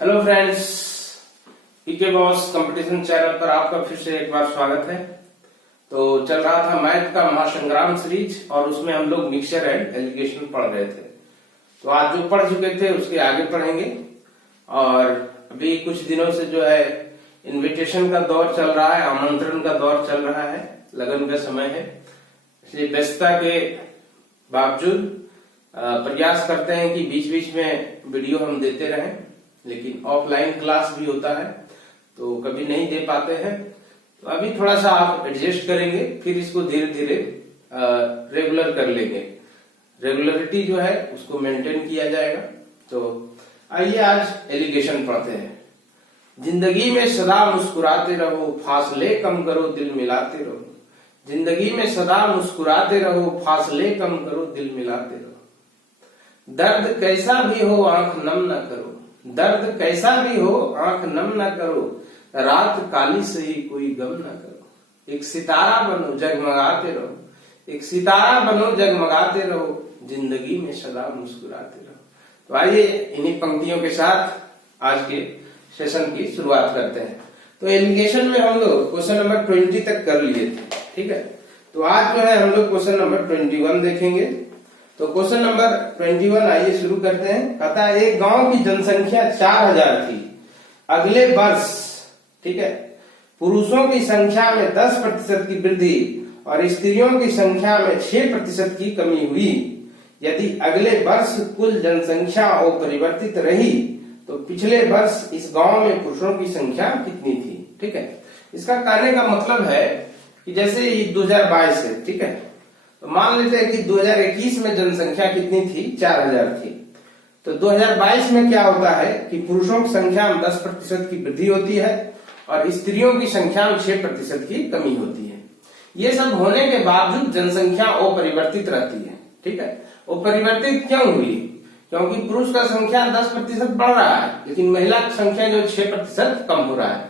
Hello friends, पीके boss competition channel पर आपका फिर से एक बार स्वागत है। तो चल रहा था मैथ का महासंग्राम सीरीज और उसमें हम लोग मिक्सचर एंड एलिगेशन पढ़ रहे थे। तो आज जो पढ़ चुके थे उसके आगे पढ़ेंगे। और अभी कुछ दिनों से जो है इनविटेशन का दौर चल रहा है, आमंत्रण का दौर चल रहा है, लगन का समय है, इसलिए व्यस्तता के बावजूद प्रयास करते हैं कि बीच बीच में वीडियो हम देते रहें। लेकिन ऑफलाइन क्लास भी होता है तो कभी नहीं दे पाते हैं। तो अभी थोड़ा सा आप एडजस्ट करेंगे, फिर इसको धीरे धीरे रेगुलर कर लेंगे। रेगुलरिटी जो है उसको मेंटेन किया जाएगा। तो आइए आज एलिगेशन पढ़ते हैं। जिंदगी में सदा मुस्कुराते रहो, फासले कम करो, दिल मिलाते रहो। जिंदगी में सदा मुस्कुराते रहो, फासले कम करो, दिल मिलाते रहो। दर्द कैसा भी हो आंख नम न करो, दर्द कैसा भी हो आंख नम न करो, रात काली से ही कोई गम न करो। एक सितारा बनो जगमगाते रहो, एक सितारा बनो जगमगाते रहो, जिंदगी में सदा मुस्कुराते रहो। तो आइए इन्हीं पंक्तियों के साथ आज के सेशन की शुरुआत करते हैं। तो एलिगेशन में हम लोग क्वेश्चन नंबर 20 तक कर लिए थे, ठीक है। तो आज जो है हम लोग क्वेश्चन नंबर 21 देखेंगे। तो क्वेश्चन नंबर 21 आइए शुरू करते हैं। कहता है एक गांव की जनसंख्या 4000 थी। अगले वर्ष, ठीक है, पुरुषों की संख्या में 10% की वृद्धि और स्त्रियों की संख्या में 6% की कमी हुई। यदि अगले वर्ष कुल जनसंख्या अपरिवर्तित रही तो पिछले वर्ष इस गांव में पुरुषों की संख्या कितनी थी, ठीक है। इसका कहने का मतलब है कि जैसे ये 2022 है, ठीक है, तो मान लेते हैं कि 2021 में जनसंख्या कितनी थी, 4000 थी। तो 2022 में क्या होता है कि पुरुषों की संख्या में 10% की वृद्धि होती है और स्त्रियों की संख्या में 6% की कमी होती है। ये सब होने के बावजूद जनसंख्या अपरिवर्तित रहती है, ठीक है। अपरिवर्तित क्यों हुई? क्योंकि पुरुष का संख्या 10% बढ़ रहा है लेकिन महिला की संख्या जो 6% कम हो रहा है।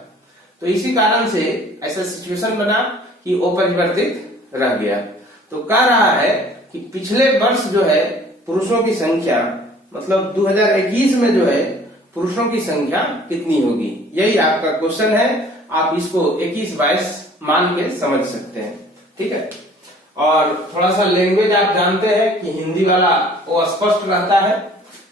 तो इसी कारण से ऐसा सिचुएशन बना कि अपरिवर्तित रह गया। तो कह रहा है कि पिछले वर्ष जो है पुरुषों की संख्या, मतलब 2021 में जो है पुरुषों की संख्या कितनी होगी, यही आपका क्वेश्चन है। आप इसको 21-22 मान के समझ सकते हैं, ठीक है। और थोड़ा सा लैंग्वेज आप जानते हैं कि हिंदी वाला वो स्पष्ट रहता है,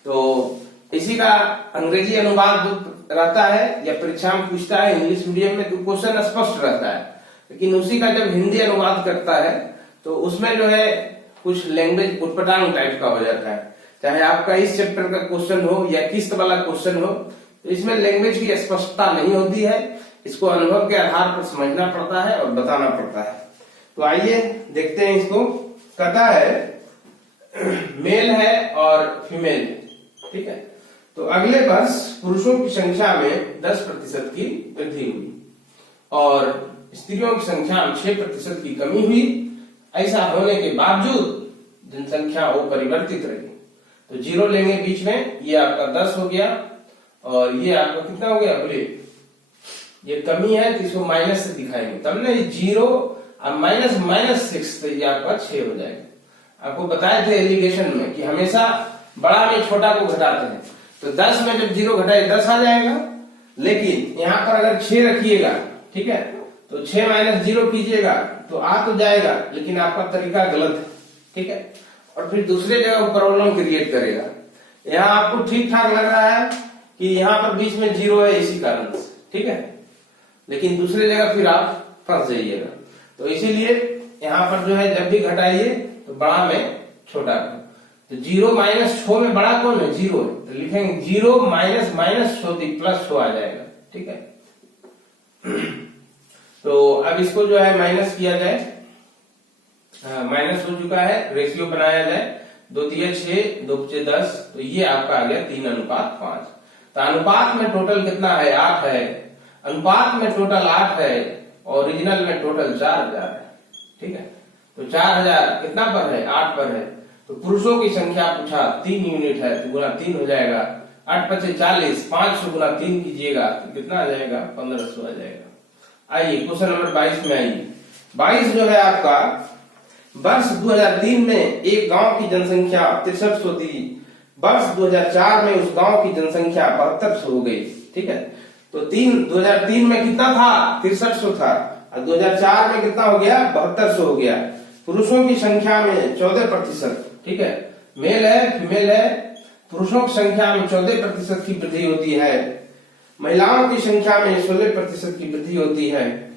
तो इसी का अंग्रेजी अनुवाद रहता है या परीक्षा में पूछता है इंग्लिश मीडियम में तो क्वेश्चन स्पष्ट रहता है। लेकिन उसी का जब हिंदी अनुवाद करता है तो उसमें जो है कुछ लैंग्वेज उटपटांग टाइप का हो जाता है। चाहे आपका इस चैप्टर का क्वेश्चन हो या किस्त वाला क्वेश्चन हो, तो इसमें लैंग्वेज की स्पष्टता नहीं होती है। इसको अनुभव के आधार पर समझना पड़ता है और बताना पड़ता है। तो आइए देखते हैं इसको। कहता है मेल है और फीमेल, ठीक है। तो अगले वर्ष पुरुषों की संख्या में 10% की वृद्धि हुई और स्त्रियों की संख्या में 6% की कमी हुई। ऐसा होने के बावजूद जनसंख्या वो परिवर्तित रही। तो 0 लेंगे बीच में, ये आपका 10 हो गया और ये आपका कितना हो गया, बोलिए। ये कमी है तो इसको माइनस से दिखाएंगे तब ना, 0 और -6 तो ये आपका 6 हो जाएगा। आपको बताए थे एलिगेशन में कि हमेशा बड़ा में छोटा को घटाते हैं। तो 10 में जब 0 घटाए 10 आ जाएगा। लेकिन यहाँ पर अगर 6 रखिएगा, ठीक है, तो 6 - 0 कीजिएगा तो आ तो जाएगा, लेकिन आपका तरीका गलत है, ठीक है। और फिर दूसरे जगह प्रॉब्लम क्रिएट करेगा। यहाँ आपको ठीक ठाक लग रहा है कि यहाँ पर बीच में 0 है इसी कारण से, ठीक है, लेकिन दूसरे जगह फिर आप फंस जाइएगा। तो इसीलिए यहाँ पर जो है जब भी घटाइए तो बड़ा में छोटा। तो 0 - 6 में बड़ा कौन है, 0 है, तो लिखेंगे 0 - +6 आ जाएगा, ठीक है। तो अब इसको जो है माइनस किया जाए, माइनस हो चुका है, रेशियो बनाया जाए। 2 × 6, 2 × 10, तो ये आपका आ गया 3:5। तो अनुपात में टोटल कितना है, 8 है। अनुपात में टोटल 8 है, ओरिजिनल में टोटल 4000 है, ठीक है। तो 4000 कितना पर है, 8 पर है। तो पुरुषों की संख्या पूछा 3 यूनिट है तो गुना 3 हो जाएगा। 8 × 5 = 40, 500 गुना 3 कीजिएगा तो कितना आ जाएगा, 1500 आ जाएगा। आइए क्वेश्चन नंबर 22 में आइए। 22 जो है आपका वर्ष 2003 में एक गांव की जनसंख्या 6300 थी। वर्ष 2004 में उस गांव की जनसंख्या 7200 हो गई। ठीक है, तो 2003 में कितना था? 6300 था, और 2004 में कितना हो गया? 7200 हो गया। पुरुषों की संख्या में 14%। ठीक है, मेल है फीमेल है, पुरुषों की संख्या में 14% की वृद्धि होती है, महिलाओं की संख्या में 16% की वृद्धि होती है।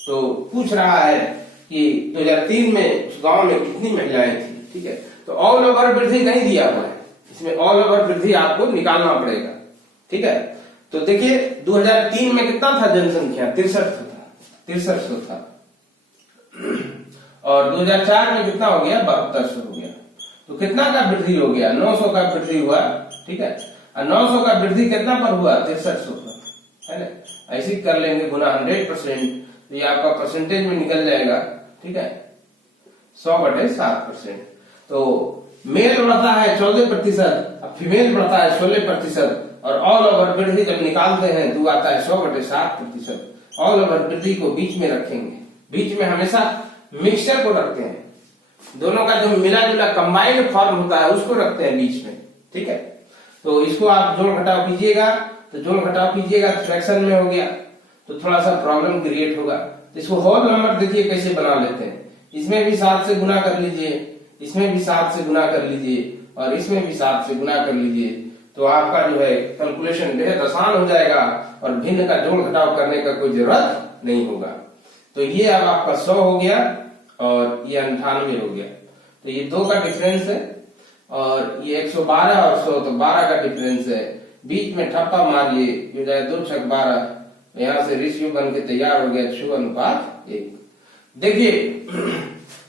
तो पूछ रहा है कि 2003 में उस गांव में कितनी महिलाएं थी। ठीक है, तो ऑल ओवर वृद्धि नहीं दिया हुआ है, इसमें ऑल ओवर वृद्धि आपको निकालना पड़ेगा। ठीक है, तो देखिए 2003 में कितना था जनसंख्या? 6300 था, और 2004 में कितना हो गया? 7200 हो गया। तो कितना का वृद्धि हो गया? 900 का वृद्धि हुआ। ठीक है, और 900 का वृद्धि कितना पर हुआ? 6300 पर, है ना? ऐसे कर लेंगे गुना 100%, तो ये आपका परसेंटेज में निकल जाएगा। ठीक है, 100/7%। तो मेल बढ़ता है 14%, अब फीमेल बढ़ता है 16%, और ऑल ओवर वृद्धि जब निकालते हैं तो आता है 100/7%। ऑल ओवर वृद्धि को बीच में रखेंगे, बीच में हमेशा मिक्सचर को रखते हैं, दोनों का जो मिला जुला कंबाइंड फॉर्म होता है उसको रखते हैं बीच में। ठीक है, तो इसको आप जोड़ घटाव कीजिएगा, तो जोड़ घटाव कीजिएगा तो फ्रैक्शन में हो गया, तो थोड़ा सा प्रॉब्लम क्रिएट होगा। तो इसको होल नंबर देखिए कैसे बना लेते हैं, इसमें भी 7 से गुना कर लीजिए, इसमें भी 7 से गुना कर लीजिए, और इसमें भी 7 से गुना कर लीजिए, तो आपका जो है कैलकुलेशन बेहद आसान हो जाएगा, और भिन्न का जोड़ घटाव करने का कोई जरूरत नहीं होगा। तो ये अब आपका 100 हो गया, और ये 98 हो गया, तो ये 2 का डिफरेंस है, और ये 112 और 100 तो 12 का डिफरेंस है। बीच में ठप्पा मार लिए, जो जाए 2 छक 12, यहाँ से रेशियो बन के तैयार हो गया 6:1। देखिए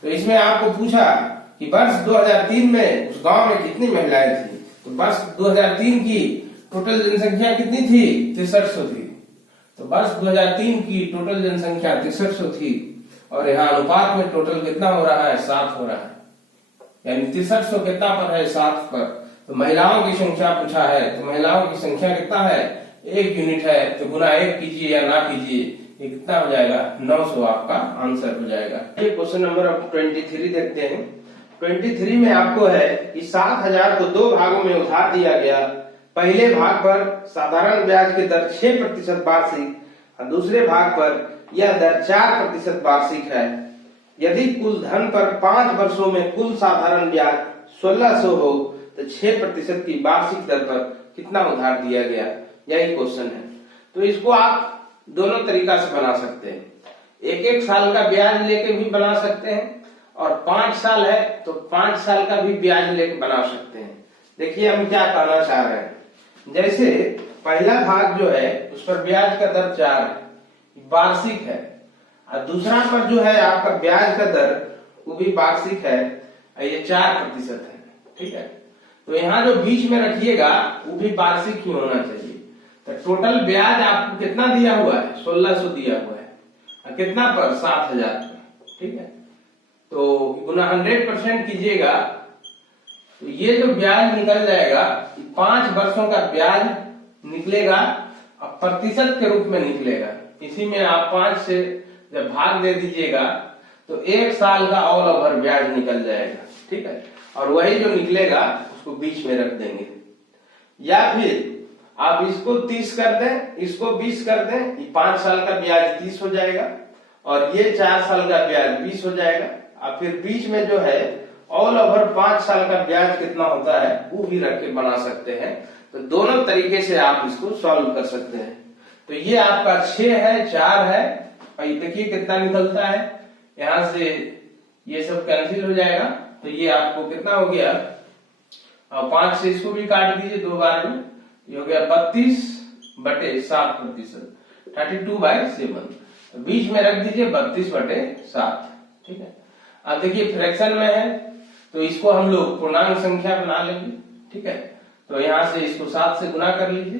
तो इसमें आपको पूछा कि वर्ष 2003 में उस गांव में कितनी महिलाएं थी, तो वर्ष 2003 की टोटल जनसंख्या कितनी थी? 6300 थी। तो वर्ष 2003 की टोटल जनसंख्या 6300 थी, और यहाँ अनुपात में टोटल कितना हो रहा है? 7 हो रहा है, यानी 6300 कितना पर है? 7 पर। तो महिलाओं की संख्या पूछा है, तो महिलाओं की संख्या कितना है? 1 यूनिट है, तो गुना 1 कीजिए या ना कीजिए, ये कितना हो जाएगा? 900 आपका आंसर हो जाएगा। ये क्वेश्चन नंबर 23 देखते हैं। 23 में आपको है कि 7000 को 2 भागों में उधार दिया गया। पहले भाग पर साधारण ब्याज की दर 6% वार्षिक, और दूसरे भाग पर यह दर 4% वार्षिक है। यदि कुल धन पर 5 वर्षों में कुल साधारण ब्याज 1600 हो, तो 6% की वार्षिक दर पर कितना उधार दिया गया? यही क्वेश्चन है। तो इसको आप दोनों तरीका से बना सकते हैं, 1-1 साल का ब्याज लेके भी बना सकते हैं, और 5 साल है तो 5 साल का भी ब्याज लेके बना सकते हैं। देखिए हम क्या कहना चाह रहे हैं, जैसे पहला भाग जो है उस पर ब्याज का दर 4 है, वार्षिक है, और दूसरा पर जो है आपका ब्याज का दर वो भी वार्षिक है, ये 4% है। ठीक है, तो यहाँ जो बीच में रखिएगा वो भी वार्षिक ही होना चाहिए। तो टोटल ब्याज आपको कितना दिया हुआ है? 1600 दिया हुआ है, और कितना पर? 7000 पर। ठीक है, तो गुना 100% कीजिएगा, तो ये जो ब्याज निकल जाएगा 5 वर्षों का ब्याज निकलेगा, और प्रतिशत के रूप में निकलेगा। इसी में आप 5 से जब भाग दे दीजिएगा तो 1 साल का ऑल ओवर ब्याज निकल जाएगा। ठीक है, और वही जो निकलेगा उसको बीच में रख देंगे, या फिर आप इसको 30 कर दें, इसको 20 कर दें, 5 साल का ब्याज 30 हो जाएगा, और ये 4 साल का ब्याज 20 हो जाएगा, और फिर बीच में जो है ऑल ओवर 5 साल का ब्याज कितना होता है वो भी रख के बना सकते हैं। तो दोनों तरीके से आप इसको सॉल्व कर सकते हैं। तो ये आपका 6 है, 4 है, और ये देखिए कितना निकलता है, यहां से ये सब कैंसिल हो जाएगा, तो ये आपको कितना हो गया? 5 से इसको भी काट दीजिए 2 बार में, ये हो गया 32/7%, 32/7, बीच में रख दीजिए 32/7। ठीक है, अब देखिए फ्रैक्शन में है तो इसको हम लोग पूर्णांक संख्या बना लेंगे। ठीक है, तो यहां से इसको 7 से गुना कर लीजिए,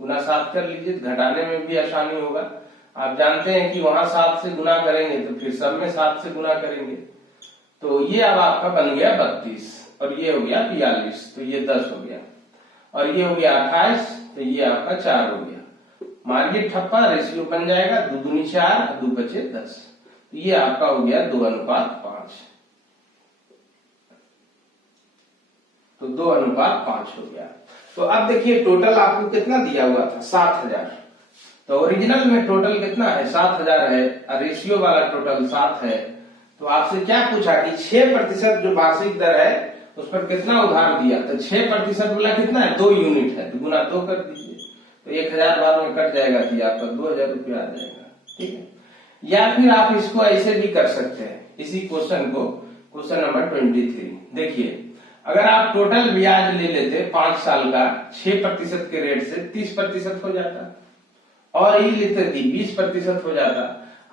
गुना 7 कर लीजिए, घटाने में भी आसानी होगा। आप जानते हैं कि वहां 7 से गुना करेंगे तो फिर सब में 7 से गुना करेंगे, तो ये अब आपका बन गया 32, और ये हो गया 42, तो ये 10 हो गया, और ये हो गया 28, तो ये आपका 4 हो गया। मारिए ठप्पा, रेशियो बन जाएगा 2 दूनी 4, 2 बचे 10, तो ये आपका हो गया 2:5। तो 2:5 हो गया। तो अब देखिए टोटल आपको कितना दिया हुआ था 7,000, तो ओरिजिनल में टोटल कितना है 7,000 है, रेशियो वाला टोटल 7 है। तो आपसे क्या पूछा कि 6% जो वार्षिक दर है उस पर कितना उधार दिया, तो 6% वाला कितना है 2 यूनिट है, तो गुना 2 कर दीजिए, तो 1,000 बाद में कट जाएगा जी आपका 2,000 रुपया आ जाएगा। ठीक है, या फिर आप इसको ऐसे भी कर सकते हैं, इसी क्वेश्चन को, क्वेश्चन नंबर 23 देखिए, अगर आप टोटल ब्याज ले लेते 5 साल का 6% के रेट से 30% हो जाता, और ये लेते थी 20% हो जाता।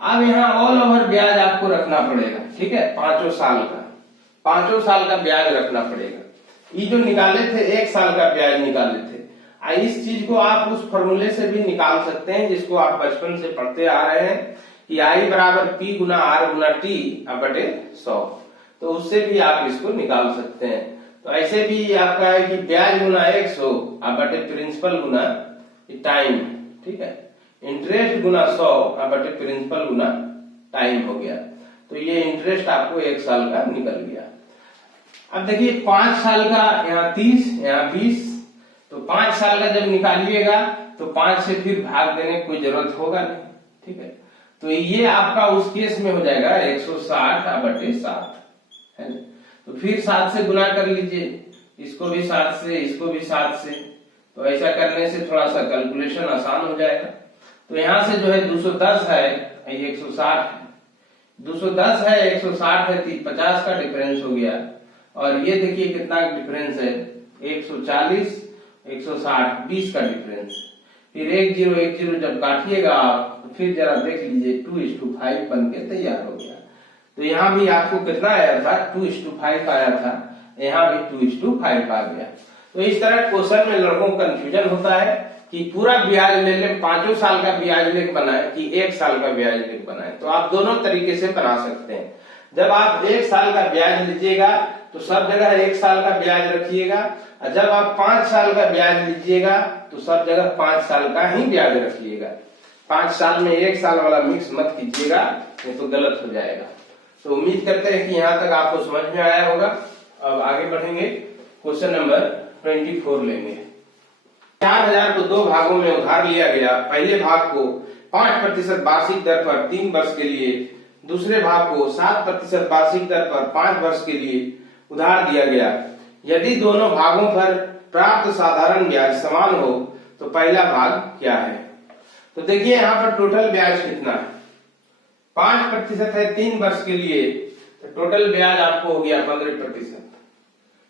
अब यहाँ ऑल ओवर ब्याज आपको रखना पड़ेगा, ठीक है, 5 साल का ब्याज रखना पड़ेगा। ये जो निकाले थे 1 साल का ब्याज निकाले थे, इस चीज को आप उस फॉर्मूले से भी निकाल सकते हैं जिसको आप बचपन से पढ़ते आ रहे हैं कि I बराबर P गुना R गुना T बटे 100, तो उससे भी आप इसको निकाल सकते हैं। तो ऐसे भी आपका है कि ब्याज गुना 100 बटे प्रिंसिपल गुना टाइम, ठीक है, इंटरेस्ट गुना 100 बटे प्रिंसिपल गुना टाइम हो गया। तो ये इंटरेस्ट आपको 1 साल का निकल गया। अब देखिए 5 साल का यहाँ 30 यहाँ 20, तो 5 साल का जब निकालिएगा तो 5 से फिर भाग देने की कोई जरूरत होगा नहीं, ठीक है। तो ये आपका उस केस में हो जाएगा 160 बटे 7 है ना। तो फिर 7 से गुना कर लीजिए, इसको भी 7 से, इसको भी 7 से, तो ऐसा करने से थोड़ा सा कैलकुलेशन आसान हो जाएगा। तो यहाँ से जो है 210 है, 160 है, 210 है 160 है, 50 का डिफरेंस हो गया। और ये देखिए कितना डिफरेंस है 140 160 20 का डिफरेंस। फिर 1010 जब काटिएगा आप तो फिर जरा देख लीजिए 2:5 बन के तैयार हो गया। तो यहाँ भी आपको कितना आया था 2:5 आया था, यहाँ भी 2:5 आ गया। तो इस तरह क्वेश्चन में लड़कों को कंफ्यूजन होता है कि पूरा ब्याज ले ले, 5 साल का ब्याज लेके बनाए कि 1 साल का ब्याज लेके बनाए। तो आप दोनों तरीके से बना सकते हैं। जब आप 1 साल का ब्याज लीजिएगा तो सब जगह 1 साल का ब्याज रखिएगा, और जब आप 5 साल का ब्याज लीजिएगा तो सब जगह 5 साल का ही ब्याज रखिएगा। 5 साल में 1 साल वाला मिक्स मत कीजिएगा, नहीं तो गलत हो जाएगा। तो उम्मीद करते हैं कि यहाँ तक आपको समझ में आया होगा। अब आगे बढ़ेंगे, क्वेश्चन नंबर 24 लेंगे। 4,000 को 2 भागों में उधार लिया गया। पहले भाग को 5% वार्षिक दर पर 3 वर्ष के लिए, दूसरे भाग को 7% वार्षिक दर पर 5 वर्ष के लिए उधार दिया गया। यदि दोनों भागों पर प्राप्त साधारण ब्याज समान हो तो पहला भाग क्या है। तो देखिए यहाँ पर टोटल ब्याज कितना है, 5% है 3 वर्ष के लिए, तो टोटल ब्याज आपको हो गया 15%।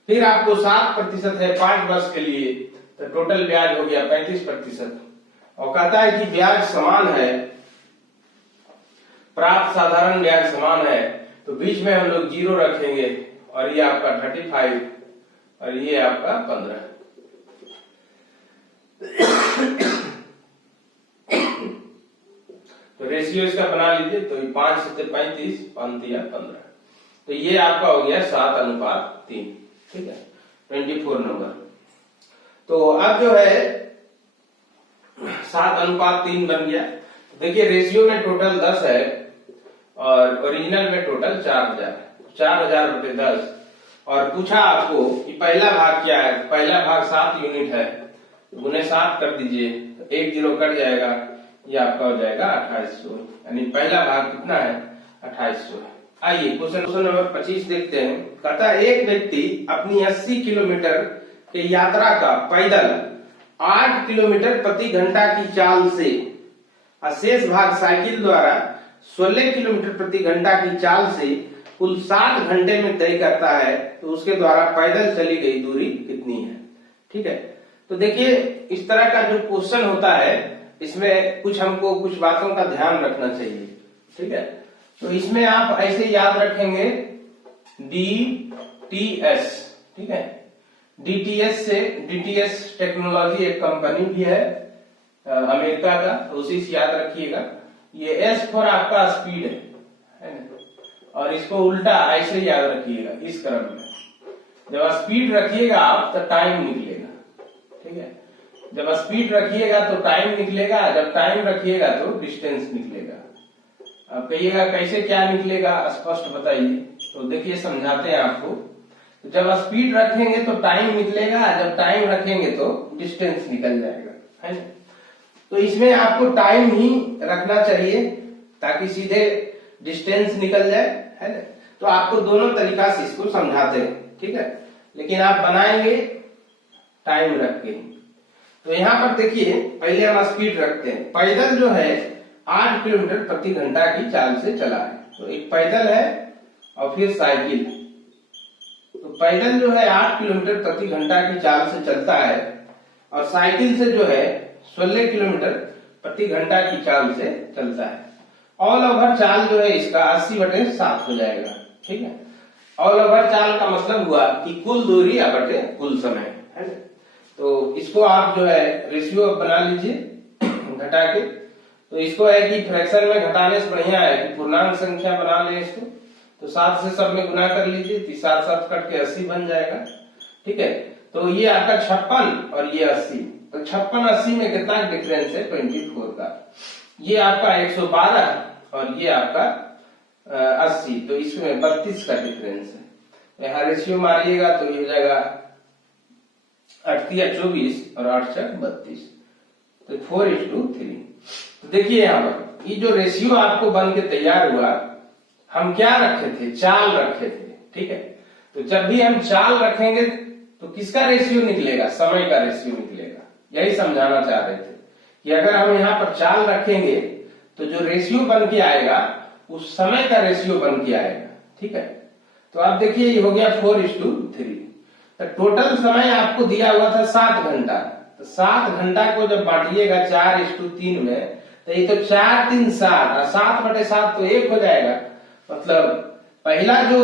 फिर आपको 7% है 5 वर्ष के लिए, तो टोटल ब्याज हो गया 35%। और कहता है कि ब्याज समान है, प्राप्त साधारण ब्याज समान है, तो बीच में हम लोग 0 रखेंगे, और ये आपका 35 और ये आपका 15। तो रेशियो इसका बना लीजिए, तो 5 से 35 5 या 15, तो ये आपका हो गया 7:3, ठीक है, 24 नंबर। तो अब जो है 7:3 बन गया। देखिए रेशियो में टोटल 10 है और ओरिजिनल में टोटल 4,000 है, 4,000 बटे 10। और पूछा आपको कि पहला भाग क्या है, पहला भाग 7 यूनिट है, गुने 7 कर दीजिए, तो 1 0 कट जाएगा, ये आपका हो जाएगा 2800, यानी पहला भाग कितना है 2800 है। आइए क्वेश्चन नंबर 25 देखते हैं। कहता है एक व्यक्ति अपनी 80 किलोमीटर के यात्रा का पैदल 8 किलोमीटर प्रति घंटा की चाल से, शेष भाग साइकिल द्वारा 16 किलोमीटर प्रति घंटा की चाल से कुल 7 घंटे में तय करता है, तो उसके द्वारा पैदल चली गई दूरी कितनी है। ठीक है, तो देखिए इस तरह का जो क्वेश्चन होता है इसमें हमको कुछ बातों का ध्यान रखना चाहिए। ठीक है, तो इसमें आप ऐसे याद रखेंगे DTS, ठीक है, DTS टेक्नोलॉजी एक कंपनी भी है अमेरिका का, तो उसी से याद रखिएगा। ये S फॉर आपका स्पीड है ना, और इसको उल्टा ऐसे याद रखिएगा इस क्रम में। जब स्पीड रखिएगा आप तो टाइम निकलेगा, ठीक है, जब स्पीड रखिएगा तो टाइम निकलेगा, जब टाइम रखिएगा तो डिस्टेंस निकलेगा। अब कहिएगा कैसे क्या निकलेगा, स्पष्ट बताइए। तो देखिए समझाते हैं आपको। तो जब स्पीड रखेंगे तो टाइम निकलेगा, जब टाइम रखेंगे तो डिस्टेंस निकल जाएगा, है ना। तो इसमें आपको टाइम ही रखना चाहिए ताकि सीधे डिस्टेंस निकल जाए, है ना। तो आपको दोनों तरीका से इसको समझाते हैं, ठीक है, लेकिन आप बनाएंगे टाइम रख के। तो यहाँ पर देखिए पहले हम स्पीड रखते हैं। पैदल जो है 8 किलोमीटर प्रति घंटा की चाल से चला है। तो एक पैदल है और फिर साइकिल। तो पैदल जो है 8 किलोमीटर प्रति घंटा की चाल से चलता है और साइकिल से जो है 16 किलोमीटर प्रति घंटा की चाल से चलता है। ऑल ओवर चाल जो है इसका 80/7 हो जाएगा, ठीक है। ऑल ओवर चाल का मतलब हुआ कि कुल दूरी बटे कुल समय, है ना। तो इसको आप जो है रेशियो बना लीजिए घटा के। तो इसको है कि फ्रैक्शन में घटाने से बढ़िया है कि पूर्णांक संख्या बना ले इसको। तो 7 से सब में गुना कर लीजिए, 7 7 कट के 80 बन जाएगा, ठीक है। तो ये आपका 56 और ये 80। तो 56 80 में कितना डिफरेंस है 24 का। ये आपका 112 और ये आपका 80। तो इसमें 32 का डिफरेंस है। यहाँ रेशियो मारिएगा तो ये हो जाएगा 8 या 24 और 8 6 32। तो 4:3। तो देखिए यहाँ पर ये जो रेशियो आपको बन के तैयार हुआ, हम क्या रखे थे, चाल रखे थे, ठीक है। तो जब भी हम चाल रखेंगे तो किसका रेशियो निकलेगा, समय का रेशियो निकलेगा। यही समझाना चाह रहे थे कि अगर हम यहाँ पर चाल रखेंगे तो जो रेशियो बन के आएगा उस समय का रेशियो बन के आएगा, ठीक है। तो आप देखिए ये हो गया 4:3। तो टोटल समय आपको दिया हुआ था 7 घंटा। तो 7 घंटा को जब बांटिएगा 4:3 में तो ये तो 4 3 7 और 7/7 तो 1 हो जाएगा। मतलब पहला जो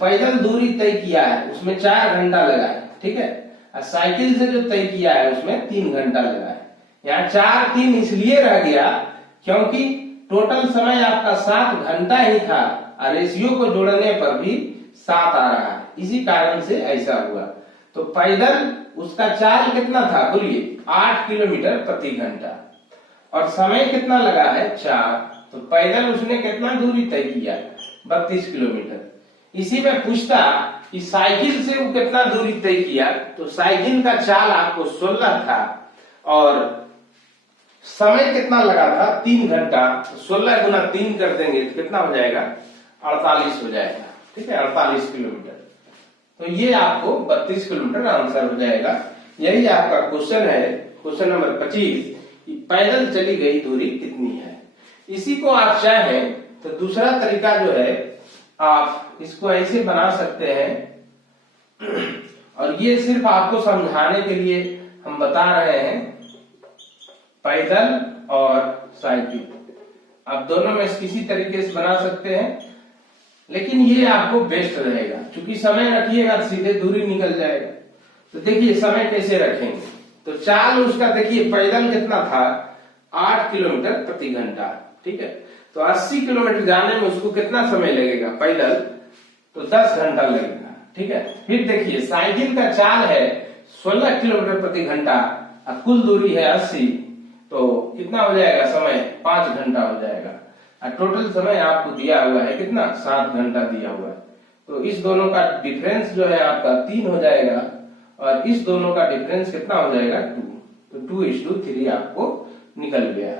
पैदल दूरी तय किया है उसमें 4 घंटा लगा है, ठीक है। और साइकिल से जो तय किया है उसमें 3 घंटा लगा है। यहाँ 4 3 इसलिए रह गया क्योंकि टोटल समय आपका 7 घंटा ही था और रेशियो को जोड़ने पर भी 7 आ रहा है, इसी कारण से ऐसा हुआ। तो पैदल उसका चाल कितना था बोलिए, 8 किलोमीटर प्रति घंटा और समय कितना लगा है 4। तो पैदल उसने कितना दूरी तय किया 32 किलोमीटर। इसी में पूछता कि साइकिल से वो कितना दूरी तय किया, तो साइकिल का चाल आपको 16 था और समय कितना लगा था 3 घंटा। 16 गुना 3 कर देंगे तो कितना हो जाएगा 48 हो जाएगा, ठीक है, 48 किलोमीटर। तो ये आपको 32 किलोमीटर आंसर हो जाएगा। यही आपका क्वेश्चन है, क्वेश्चन नंबर 25, पैदल चली गई दूरी कितनी है। इसी को आप चाहें तो दूसरा तरीका जो है आप इसको ऐसे बना सकते हैं और ये सिर्फ आपको समझाने के लिए हम बता रहे हैं, पैदल और साइकिल आप दोनों में किसी तरीके से बना सकते हैं, लेकिन ये आपको बेस्ट रहेगा क्योंकि समय रखिएगा तो सीधे दूरी निकल जाएगा। तो देखिए समय कैसे रखेंगे। तो चाल उसका देखिए पैदल कितना था 8 किलोमीटर प्रति घंटा, ठीक है। तो 80 किलोमीटर जाने में उसको कितना समय लगेगा पैदल, तो 10 घंटा लगेगा, ठीक है। फिर देखिए साइकिल का चाल है 16 किलोमीटर प्रति घंटा और कुल दूरी है 80, तो कितना हो जाएगा समय 5 घंटा हो जाएगा और टोटल समय आपको दिया हुआ है कितना 7 घंटा दिया हुआ है। तो इस दोनों का डिफरेंस जो है आपका 3 हो जाएगा और इस दोनों का डिफरेंस कितना हो जाएगा 2। तो 2:3 आपको निकल गया।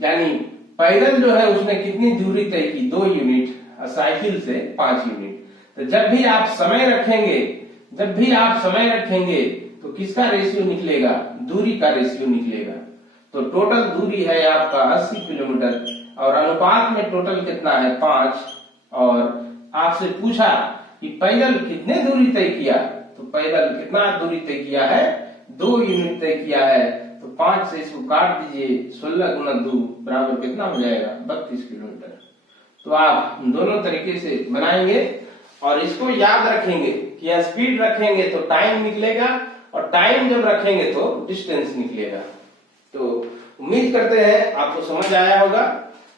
यानी पैदल जो है उसने कितनी दूरी तय की 2 यूनिट और साइकिल से 5 यूनिट। तो जब भी आप समय रखेंगे तो किसका रेशियो निकलेगा, दूरी का रेशियो निकलेगा। तो टोटल दूरी है आपका 80 किलोमीटर और अनुपात में टोटल कितना है 5। और आपसे पूछा कि पैदल कितने दूरी तय किया, तो पैदल कितना दूरी तय किया है 2 यूनिट तय किया है। तो 5 से इसको काट दीजिए, 16 गुना 2 बराबर कितना हो जाएगा 32 किलोमीटर। तो आप दोनों तरीके से बनाएंगे और इसको याद रखेंगे कि स्पीड रखेंगे तो टाइम निकलेगा और टाइम जब रखेंगे तो डिस्टेंस निकलेगा। तो उम्मीद करते हैं आपको समझ आया होगा।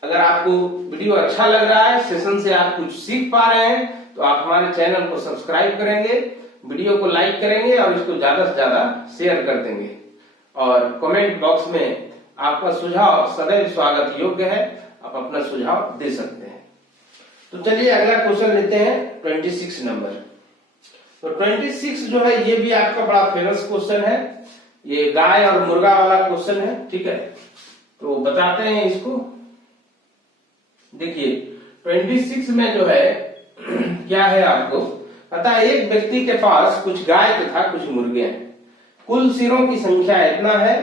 अगर आपको वीडियो अच्छा लग रहा है, सेशन से आप कुछ सीख पा रहे हैं, तो आप हमारे चैनल को सब्सक्राइब करेंगे, वीडियो को लाइक करेंगे और इसको ज्यादा से ज्यादा शेयर कर देंगे। और कमेंट बॉक्स में आपका सुझाव सदैव स्वागत योग्य है, आप अपना सुझाव दे सकते हैं। तो चलिए अगला क्वेश्चन लेते हैं 26 नंबर। तो 26 जो है ये भी आपका बड़ा फेमस क्वेश्चन है, ये गाय और मुर्गा वाला क्वेश्चन है, ठीक है। तो बताते हैं इसको। देखिए 26 में जो है क्या है आपको पता है, एक व्यक्ति के पास कुछ गाय तथा कुछ मुर्गे हैं। कुल सिरों की संख्या इतना है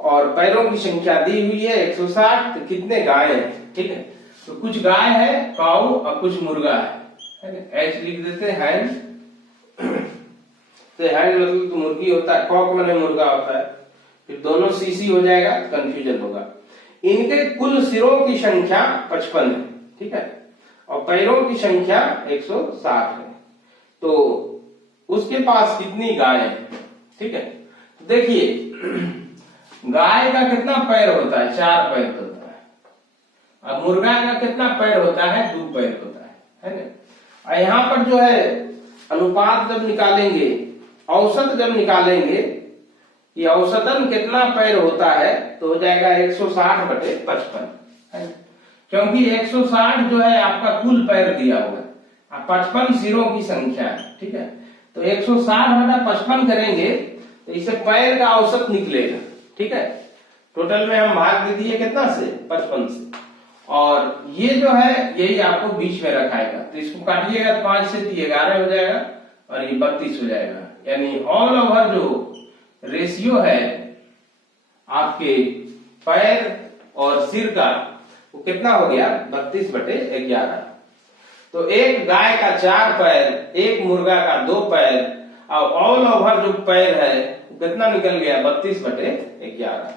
और पैरों की संख्या दी हुई है 160। तो कितने गाय हैं, ठीक है। तो कुछ गाय है काऊ और कुछ मुर्गा है ना। एच लिख देते हैं हैन, तो हैन मतलब तो मुर्गी होता है, कॉक मैंने मुर्गा होता है, फिर दोनों सीसी हो जाएगा, कंफ्यूजन होगा। इनके कुल सिरों की संख्या 55 है, ठीक है, और पैरों की संख्या 160 है। तो उसके पास कितनी गाय है, ठीक है। तो देखिए गाय का कितना पैर होता है, 4 पैर होता है, और मुर्गा का कितना पैर होता है, 2 पैर होता है ना। और यहाँ पर जो है अनुपात जब निकालेंगे, औसत जब निकालेंगे कि औसतन कितना पैर होता है, तो हो जाएगा 160/55 है ना। क्योंकि 160 जो है आपका कुल पैर दिया हुआ है, 55 सिरों की संख्या है, ठीक है। तो 160/55 करेंगे तो इसे पैर का औसत निकलेगा, ठीक है। टोटल में हम भाग दे दिए कितना से, 55 से, और ये जो है यही आपको बीच में रखाएगा। तो इसको काटिएगा तो 5 से 11 हो जाएगा और ये 32 हो जाएगा। यानी ऑल ओवर जो रेशियो है आपके पैर और सिर का, वो कितना हो गया, 32/11। तो एक गाय का 4 पैर, एक मुर्गा का 2 पैर, और ऑल ओवर जो पैर है कितना निकल गया, 32/11।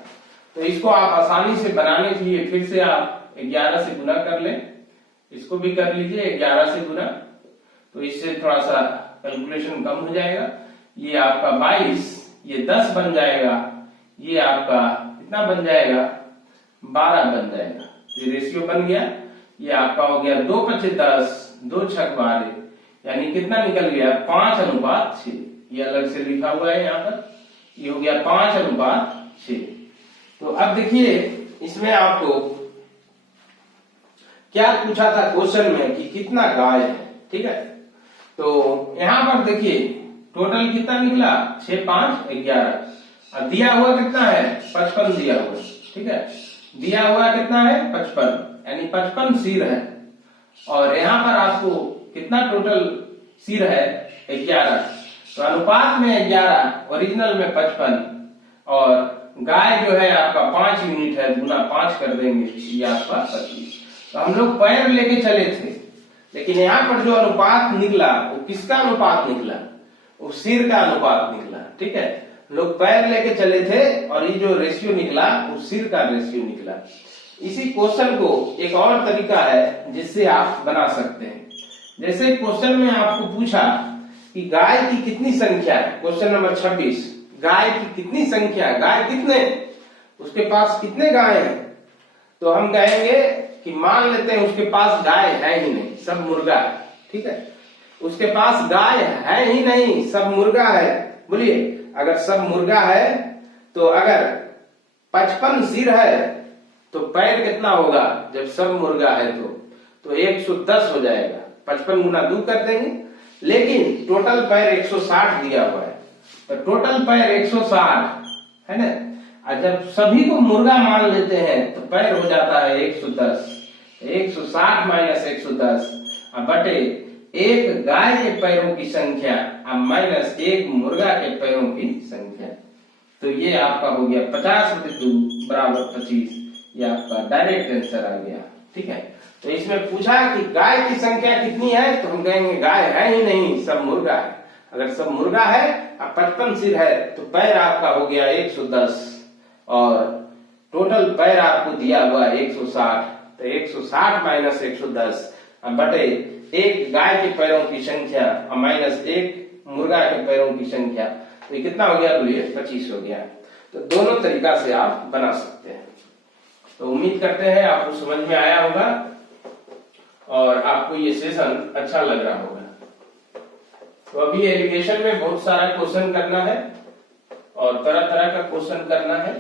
तो इसको आप आसानी से बनाने के लिए फिर से आप 11 से गुना कर लें, इसको भी कर लीजिए 11 से गुना, तो इससे थोड़ा सा कैलकुलेशन कम हो जाएगा। ये आपका 22, ये 10 बन जाएगा, ये आपका कितना बन जाएगा, 12 बन जाएगा। ये रेशियो बन गया। ये आपका हो गया 2×5=10, 2×6=12, यानी कितना निकल गया, 5:6। ये अलग से लिखा हुआ है यहाँ पर, ये हो गया 5:6। तो अब देखिए इसमें आपको क्या पूछा था क्वेश्चन में कि कितना गाय है, ठीक है। तो यहाँ पर देखिए टोटल कितना निकला, 6, 5, 11, और दिया हुआ कितना है, 55 दिया हुआ, ठीक है। दिया हुआ कितना है, 55, यानी 55 सिर है। और यहाँ पर आपको कितना टोटल सिर है, 11। तो अनुपात में 11, ओरिजिनल में 55, और गाय जो है आपका 5 यूनिट है, गुना 5 कर देंगे, ये आपका 25। तो हम लोग पैर लेके चले थे, लेकिन यहाँ पर जो अनुपात निकला वो किसका अनुपात निकला, वो सिर का अनुपात निकला, ठीक है। लोग पैर लेके चले थे और ये जो रेशियो निकला वो सिर का रेशियो निकला। इसी क्वेश्चन को एक और तरीका है जिससे आप बना सकते हैं। जैसे क्वेश्चन में आपको पूछा कि गाय की कितनी संख्या है, क्वेश्चन नंबर 26, गाय की कितनी संख्या, गाय कितने, उसके पास कितने गाय हैं। तो हम कहेंगे कि मान लेते हैं उसके पास गाय है ही नहीं, सब मुर्गा है, ठीक है। उसके पास गाय है ही नहीं, सब मुर्गा है। बोलिए अगर सब मुर्गा है तो अगर 55 सिर है तो पैर कितना होगा, जब सब मुर्गा है तो 110 हो जाएगा। 55 गुना 2 कर देंगे, लेकिन टोटल पैर 160 दिया हुआ है, तो टोटल पैर 160 है ना। और जब सभी को मुर्गा मान लेते हैं तो पैर हो जाता है 110। 160 माइनस 110 बटे एक गाय के पैरों की संख्या माइनस एक मुर्गा के पैरों की संख्या। तो ये आपका हो गया 50/2 = 25। ये आपका डायरेक्ट आंसर आ गया, ठीक है। तो इसमें पूछा कि गाय की संख्या कितनी है, तो हम कहेंगे गाय है ही नहीं, सब मुर्गा है। अगर सब मुर्गा है और 55 सिर है तो पैर आपका हो गया 110, और टोटल पैर आपको दिया हुआ है 160। तो 160 माइनस 110 बटे एक गाय के पैरों की संख्या और माइनस एक मुर्गा के पैरों की संख्या, तो ये कितना हो गया, बोलिए 25 हो गया। तो दोनों तरीका से आप बना सकते हैं। तो उम्मीद करते हैं आपको समझ में आया होगा और आपको ये सेशन अच्छा लग रहा होगा। तो अभी एलिगेशन में बहुत सारा क्वेश्चन करना है और तरह तरह का क्वेश्चन करना है।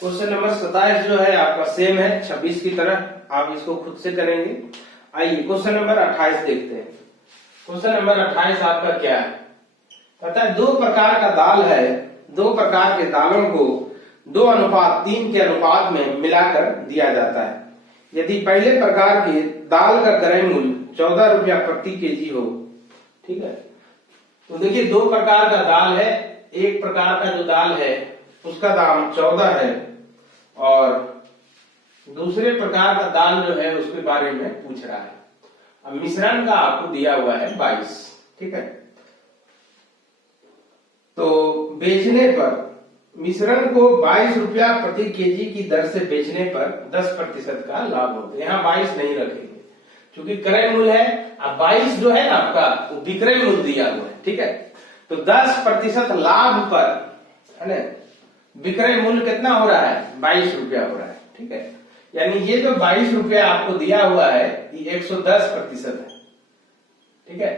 क्वेश्चन नंबर 27 जो है आपका सेम है 26 की तरह, आप इसको खुद से करेंगे। आइए क्वेश्चन नंबर 28 देखते हैं। क्वेश्चन नंबर 28 आपका क्या है? कहता है 2 प्रकार का दाल है, 2 प्रकार के दालों को 2:3 के अनुपात में मिलाकर दिया जाता है। यदि पहले प्रकार के दाल का क्रय मूल्य 14 रुपया प्रति केजी हो, ठीक है। तो देखिए 2 प्रकार का दाल है, एक प्रकार का जो दाल है उसका दाम 14 है और दूसरे प्रकार का दाल जो है उसके बारे में पूछ रहा है। अब मिश्रण का आपको दिया हुआ है 22, ठीक है। तो बेचने पर मिश्रण को 22 रुपया प्रति केजी की दर से बेचने पर 10% का लाभ होगा। यहाँ 22 नहीं रखेंगे क्योंकि क्रय मूल्य है। अब 22 जो है ना आपका वो विक्रय मूल्य दिया हुआ है, ठीक है। तो 10% लाभ पर, है ना, विक्रय मूल्य कितना हो रहा है? 22 रुपया हो रहा है, ठीक है। यानी ये जो 22 रुपया आपको दिया हुआ है ये 110% है, ठीक है।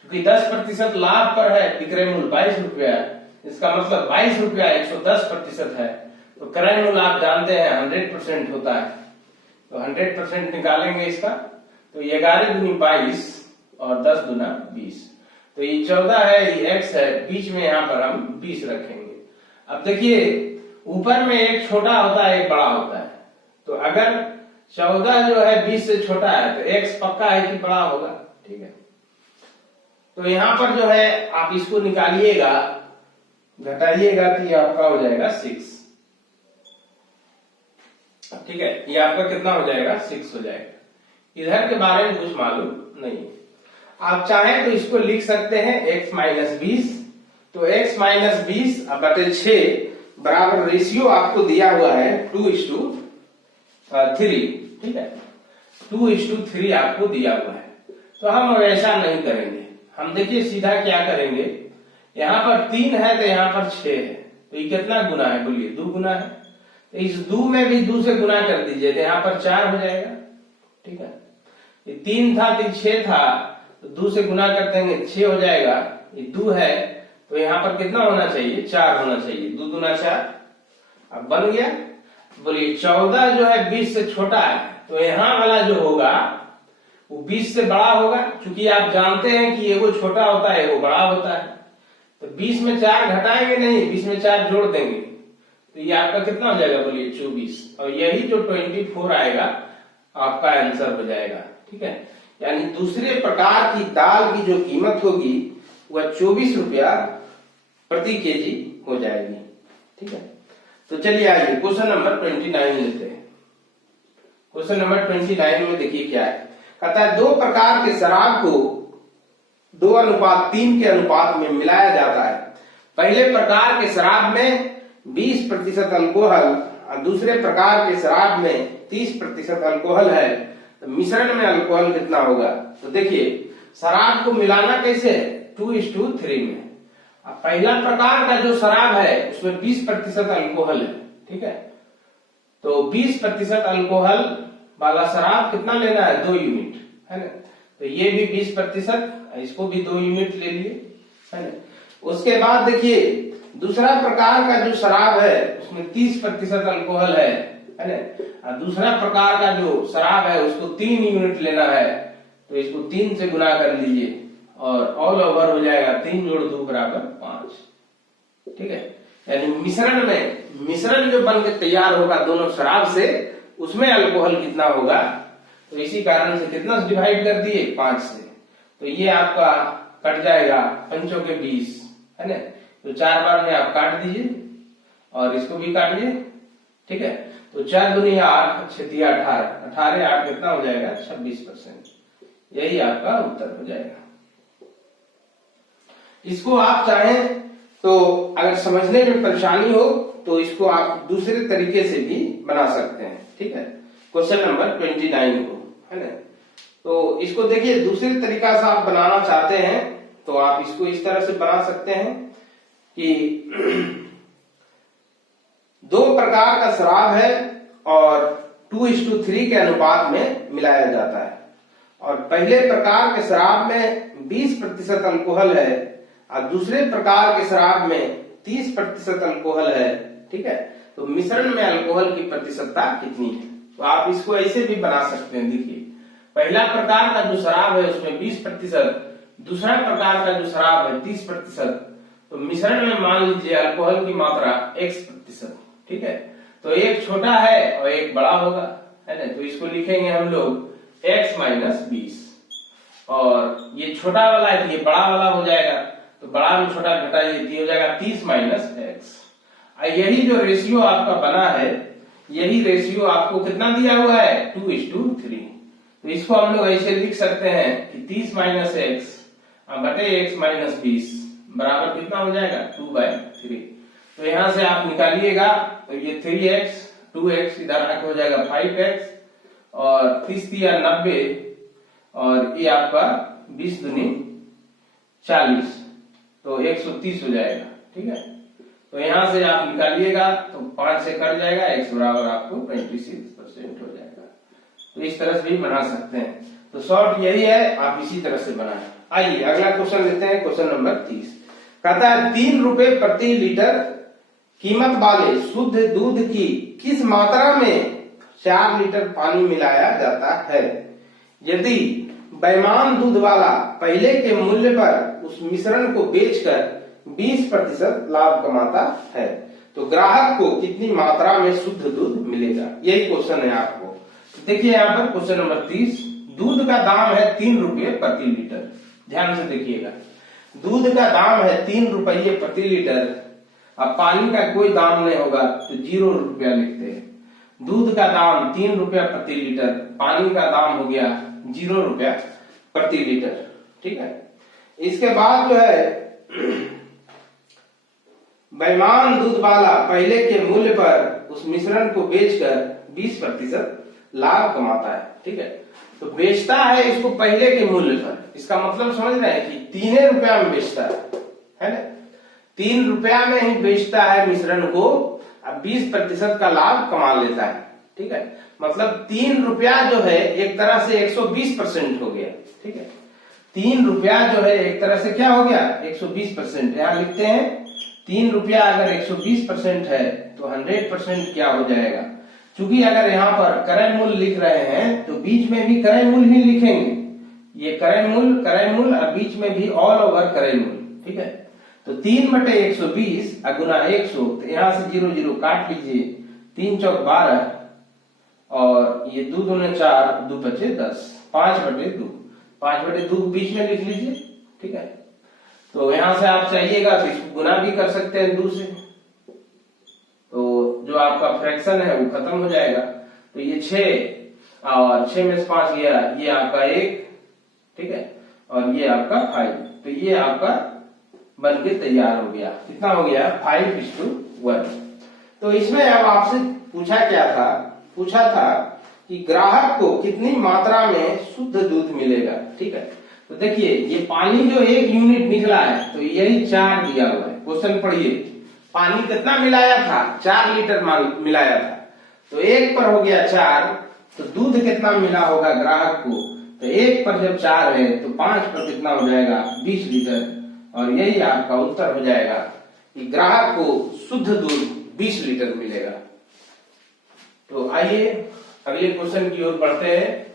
क्योंकि 10% लाभ पर है, विक्रय मूल्य 22 रुपया, इसका मतलब 22 रुपया 110% है। तो क्रय मूल्य आप जानते हैं 100% होता है, तो 100% निकालेंगे इसका। तो 11 दूनी 22 और 10 दूना 20। तो ये 14 है, ये x है, बीच में यहाँ पर हम 20 रखेंगे। अब देखिए ऊपर में एक छोटा होता है एक बड़ा होता है, तो अगर 14 जो है 20 से छोटा है तो x पक्का है कि बड़ा होगा, ठीक है। तो यहाँ पर जो है आप इसको निकालिएगा, घटाइएगा तो ये आपका हो जाएगा 6, ठीक है। ये आपका कितना हो जाएगा? 6 हो जाएगा। इधर के बारे में कुछ मालूम नहीं है। आप चाहें तो इसको लिख सकते हैं x - 20। तो x - 20 बटे 6 बराबर रेशियो आपको दिया हुआ है 2:3, ठीक है। 2:3 आपको दिया हुआ है। तो हम वैसा नहीं करेंगे, हम देखिए सीधा क्या करेंगे, यहाँ पर 3 है तो यहाँ पर 6 है, तो ये कितना गुना है? बोलिए 2 गुना है। तो इस 2 में भी 2 से गुना कर दीजिए तो यहाँ पर 4 हो जाएगा, ठीक है। ये 3 था तो 6 था, तो 2 से गुना कर देंगे 6 हो जाएगा। ये 2 है तो यहाँ पर कितना होना चाहिए? 4 होना चाहिए। 2 दूना 4, अब बन गया। बोलिए 14 जो है 20 से छोटा है, तो यहाँ वाला जो होगा वो 20 से बड़ा होगा, क्योंकि आप जानते हैं कि ये वो छोटा होता है वो बड़ा होता है। तो 20 में 4 घटाएंगे नहीं, 20 में 4 जोड़ देंगे, तो ये आपका कितना हो जाएगा? बोलिए 24। और यही जो 24 आएगा आपका आंसर हो जाएगा, ठीक है। यानी दूसरे प्रकार की दाल की जो कीमत होगी वह 24 रुपया प्रति केजी हो जाएगी, ठीक है। तो चलिए आइए क्वेश्चन नंबर 29 लेते हैं। क्वेश्चन नंबर 29 में देखिए क्या है। कहता है 2 प्रकार के शराब को 2:3 के अनुपात में मिलाया जाता है। पहले प्रकार के शराब में 20% अल्कोहल और दूसरे प्रकार के शराब में 30% अल्कोहल है, तो मिश्रण में अल्कोहल कितना होगा? तो देखिए शराब को मिलाना कैसे? 2:3 में। अब पहला प्रकार का जो शराब है उसमें 20% अल्कोहल है, ठीक है। तो 20% अल्कोहल वाला शराब कितना लेना है? 2 यूनिट, है ना। तो ये भी 20%, इसको भी 2 यूनिट ले लिए, है ना। उसके बाद देखिए दूसरा प्रकार का जो शराब है उसमें 30% अल्कोहल है ना। और दूसरा प्रकार का जो शराब है उसको 3 यूनिट लेना है, तो इसको 3 से गुना कर लीजिए और ऑल ओवर हो जाएगा 3 जोड़ 2 बराबर 5, ठीक है। यानी मिश्रण जो बन के तैयार होगा दोनों शराब से, उसमें अल्कोहल कितना होगा? तो इसी कारण से कितना से डिवाइड कर दिए? 5 से। तो ये आपका कट जाएगा 5 के 20, है ना। तो 4 बार में आप काट दीजिए और इसको भी काटिए, ठीक है। तो 4 दूनी 8, 6 तिया 18, 18 8 कितना हो जाएगा? 26%। यही आपका उत्तर हो जाएगा। इसको आप चाहें तो अगर समझने में परेशानी हो तो इसको आप दूसरे तरीके से भी बना सकते हैं, ठीक है। क्वेश्चन नंबर 29 को, है ना। तो इसको देखिए दूसरे तरीका से आप बनाना चाहते हैं तो आप इसको इस तरह से बना सकते हैं कि 2 प्रकार का शराब है और 2:3 के अनुपात में मिलाया जाता है। और पहले प्रकार के शराब में 20% अल्कोहल है और दूसरे प्रकार के शराब में 30% अल्कोहल है, ठीक है। तो मिश्रण में अल्कोहल की प्रतिशतता कितनी है? तो आप इसको ऐसे भी बना सकते हैं। देखिए पहला प्रकार का जो शराब है उसमें 20%, दूसरा प्रकार का जो शराब है 30%, तो मिश्रण में मान लीजिए अल्कोहल की मात्रा x%, ठीक है। तो एक छोटा है और एक बड़ा होगा, है ना। तो इसको लिखेंगे हम लोग x माइनस 20, और ये छोटा वाला है तो ये बड़ा वाला हो जाएगा, तो बड़ा में छोटा घटाइए तो हो जाएगा 30 माइनस x। यही जो रेशियो आपका बना है, यही रेशियो आपको कितना दिया हुआ है 2:3। तो इसको हम लोग ऐसे लिख सकते हैं कि 30 माइनस x बटे x माइनस 20 बराबर कितना हो जाएगा 2/3। तो यहां से आप निकालिएगा तो ये 3x 2x इधर आके हो जाएगा 5x, और 30 या 90, और ये आपका 20 दूनी 40, तो 130 हो जाएगा, ठीक है। तो यहां से आप निकालिएगा तो 5 से कट जाएगा, x बराबर आपको 26% हो जाएगा। तो इस तरह से भी बना सकते हैं। तो शॉर्ट यही है, आप इसी तरह से बनाएं। आइए अगला क्वेश्चन लेते हैं, क्वेश्चन नंबर 30। कहता है 3 रुपए प्रति लीटर कीमत वाले शुद्ध दूध की किस मात्रा में 4 लीटर पानी मिलाया जाता है। यदि बेईमान दूध वाला पहले के मूल्य पर उस मिश्रण को बेचकर 20% लाभ कमाता है, तो ग्राहक को कितनी मात्रा में शुद्ध दूध मिलेगा। यही क्वेश्चन है आपको। देखिए यहाँ पर क्वेश्चन नंबर 30, दूध का दाम है 3 रुपये प्रति लीटर। ध्यान से देखिएगा, दूध का दाम है 3 रुपये प्रति लीटर। अब पानी का कोई दाम नहीं होगा तो 0 रुपया लिखते हैं। दूध का दाम 3 रुपया प्रति लीटर, पानी का दाम हो गया 0 रुपया प्रति लीटर, ठीक है। इसके बाद जो है बेईमान दूध वाला पहले के मूल्य पर उस मिश्रण को बेचकर 20% लाभ कमाता है, ठीक है। तो बेचता है इसको पहले के मूल्य पर, इसका मतलब समझ रहे हैं कि 3 रुपया में बेचता है ना। 3 रुपया में ही बेचता है मिश्रण को, अब 20% का लाभ कमा लेता है, ठीक है। मतलब 3 रुपया जो है एक तरह से 120% हो गया, ठीक है। 3 रुपया जो है एक तरह से क्या हो गया 120%। यहां लिखते हैं 3 रुपया अगर 120% है तो 100% क्या हो जाएगा। चूंकि अगर यहाँ पर क्रय मूल्य लिख रहे हैं तो बीच में भी क्रय मूल्य ही लिखेंगे, ये क्रय मूल्य और बीच में भी ऑल ओवर क्रय मूल्य, ठीक है। तो 3/120 गुना 100, तो यहाँ से 0 0 काट लीजिए, 3 चौक 12, और ये 2 दूने 4, 2 बचे 10, 5/2, 5/2 बीच में लिख लीजिए, ठीक है। तो यहां से आप चाहिएगा तो इसको गुना भी कर सकते हैं 2 से, तो जो आपका फ्रैक्शन है वो खत्म हो जाएगा। तो ये 6 और 6 में से 5 गया, ये आपका 1, ठीक है, और ये आपका 5। तो ये आपका बनके तैयार हो गया। कितना हो गया 5:1। तो इसमें अब आपसे पूछा था कि ग्राहक को कितनी मात्रा में शुद्ध दूध मिलेगा, ठीक है। तो देखिए ये पानी जो 1 यूनिट निकला है तो यही 4 दिया हुआ है। क्वेश्चन पढ़िए, पानी कितना मिलाया था 4 लीटर मिलाया था, तो 1 पर हो गया 4, तो दूध कितना मिला होगा ग्राहक को, तो 1 पर जब 4 है तो 5 पर कितना हो जाएगा 20 लीटर, और यही आपका उत्तर हो जाएगा कि ग्राहक को शुद्ध दूध 20 लीटर मिलेगा। तो आइए अगले क्वेश्चन की ओर बढ़ते हैं।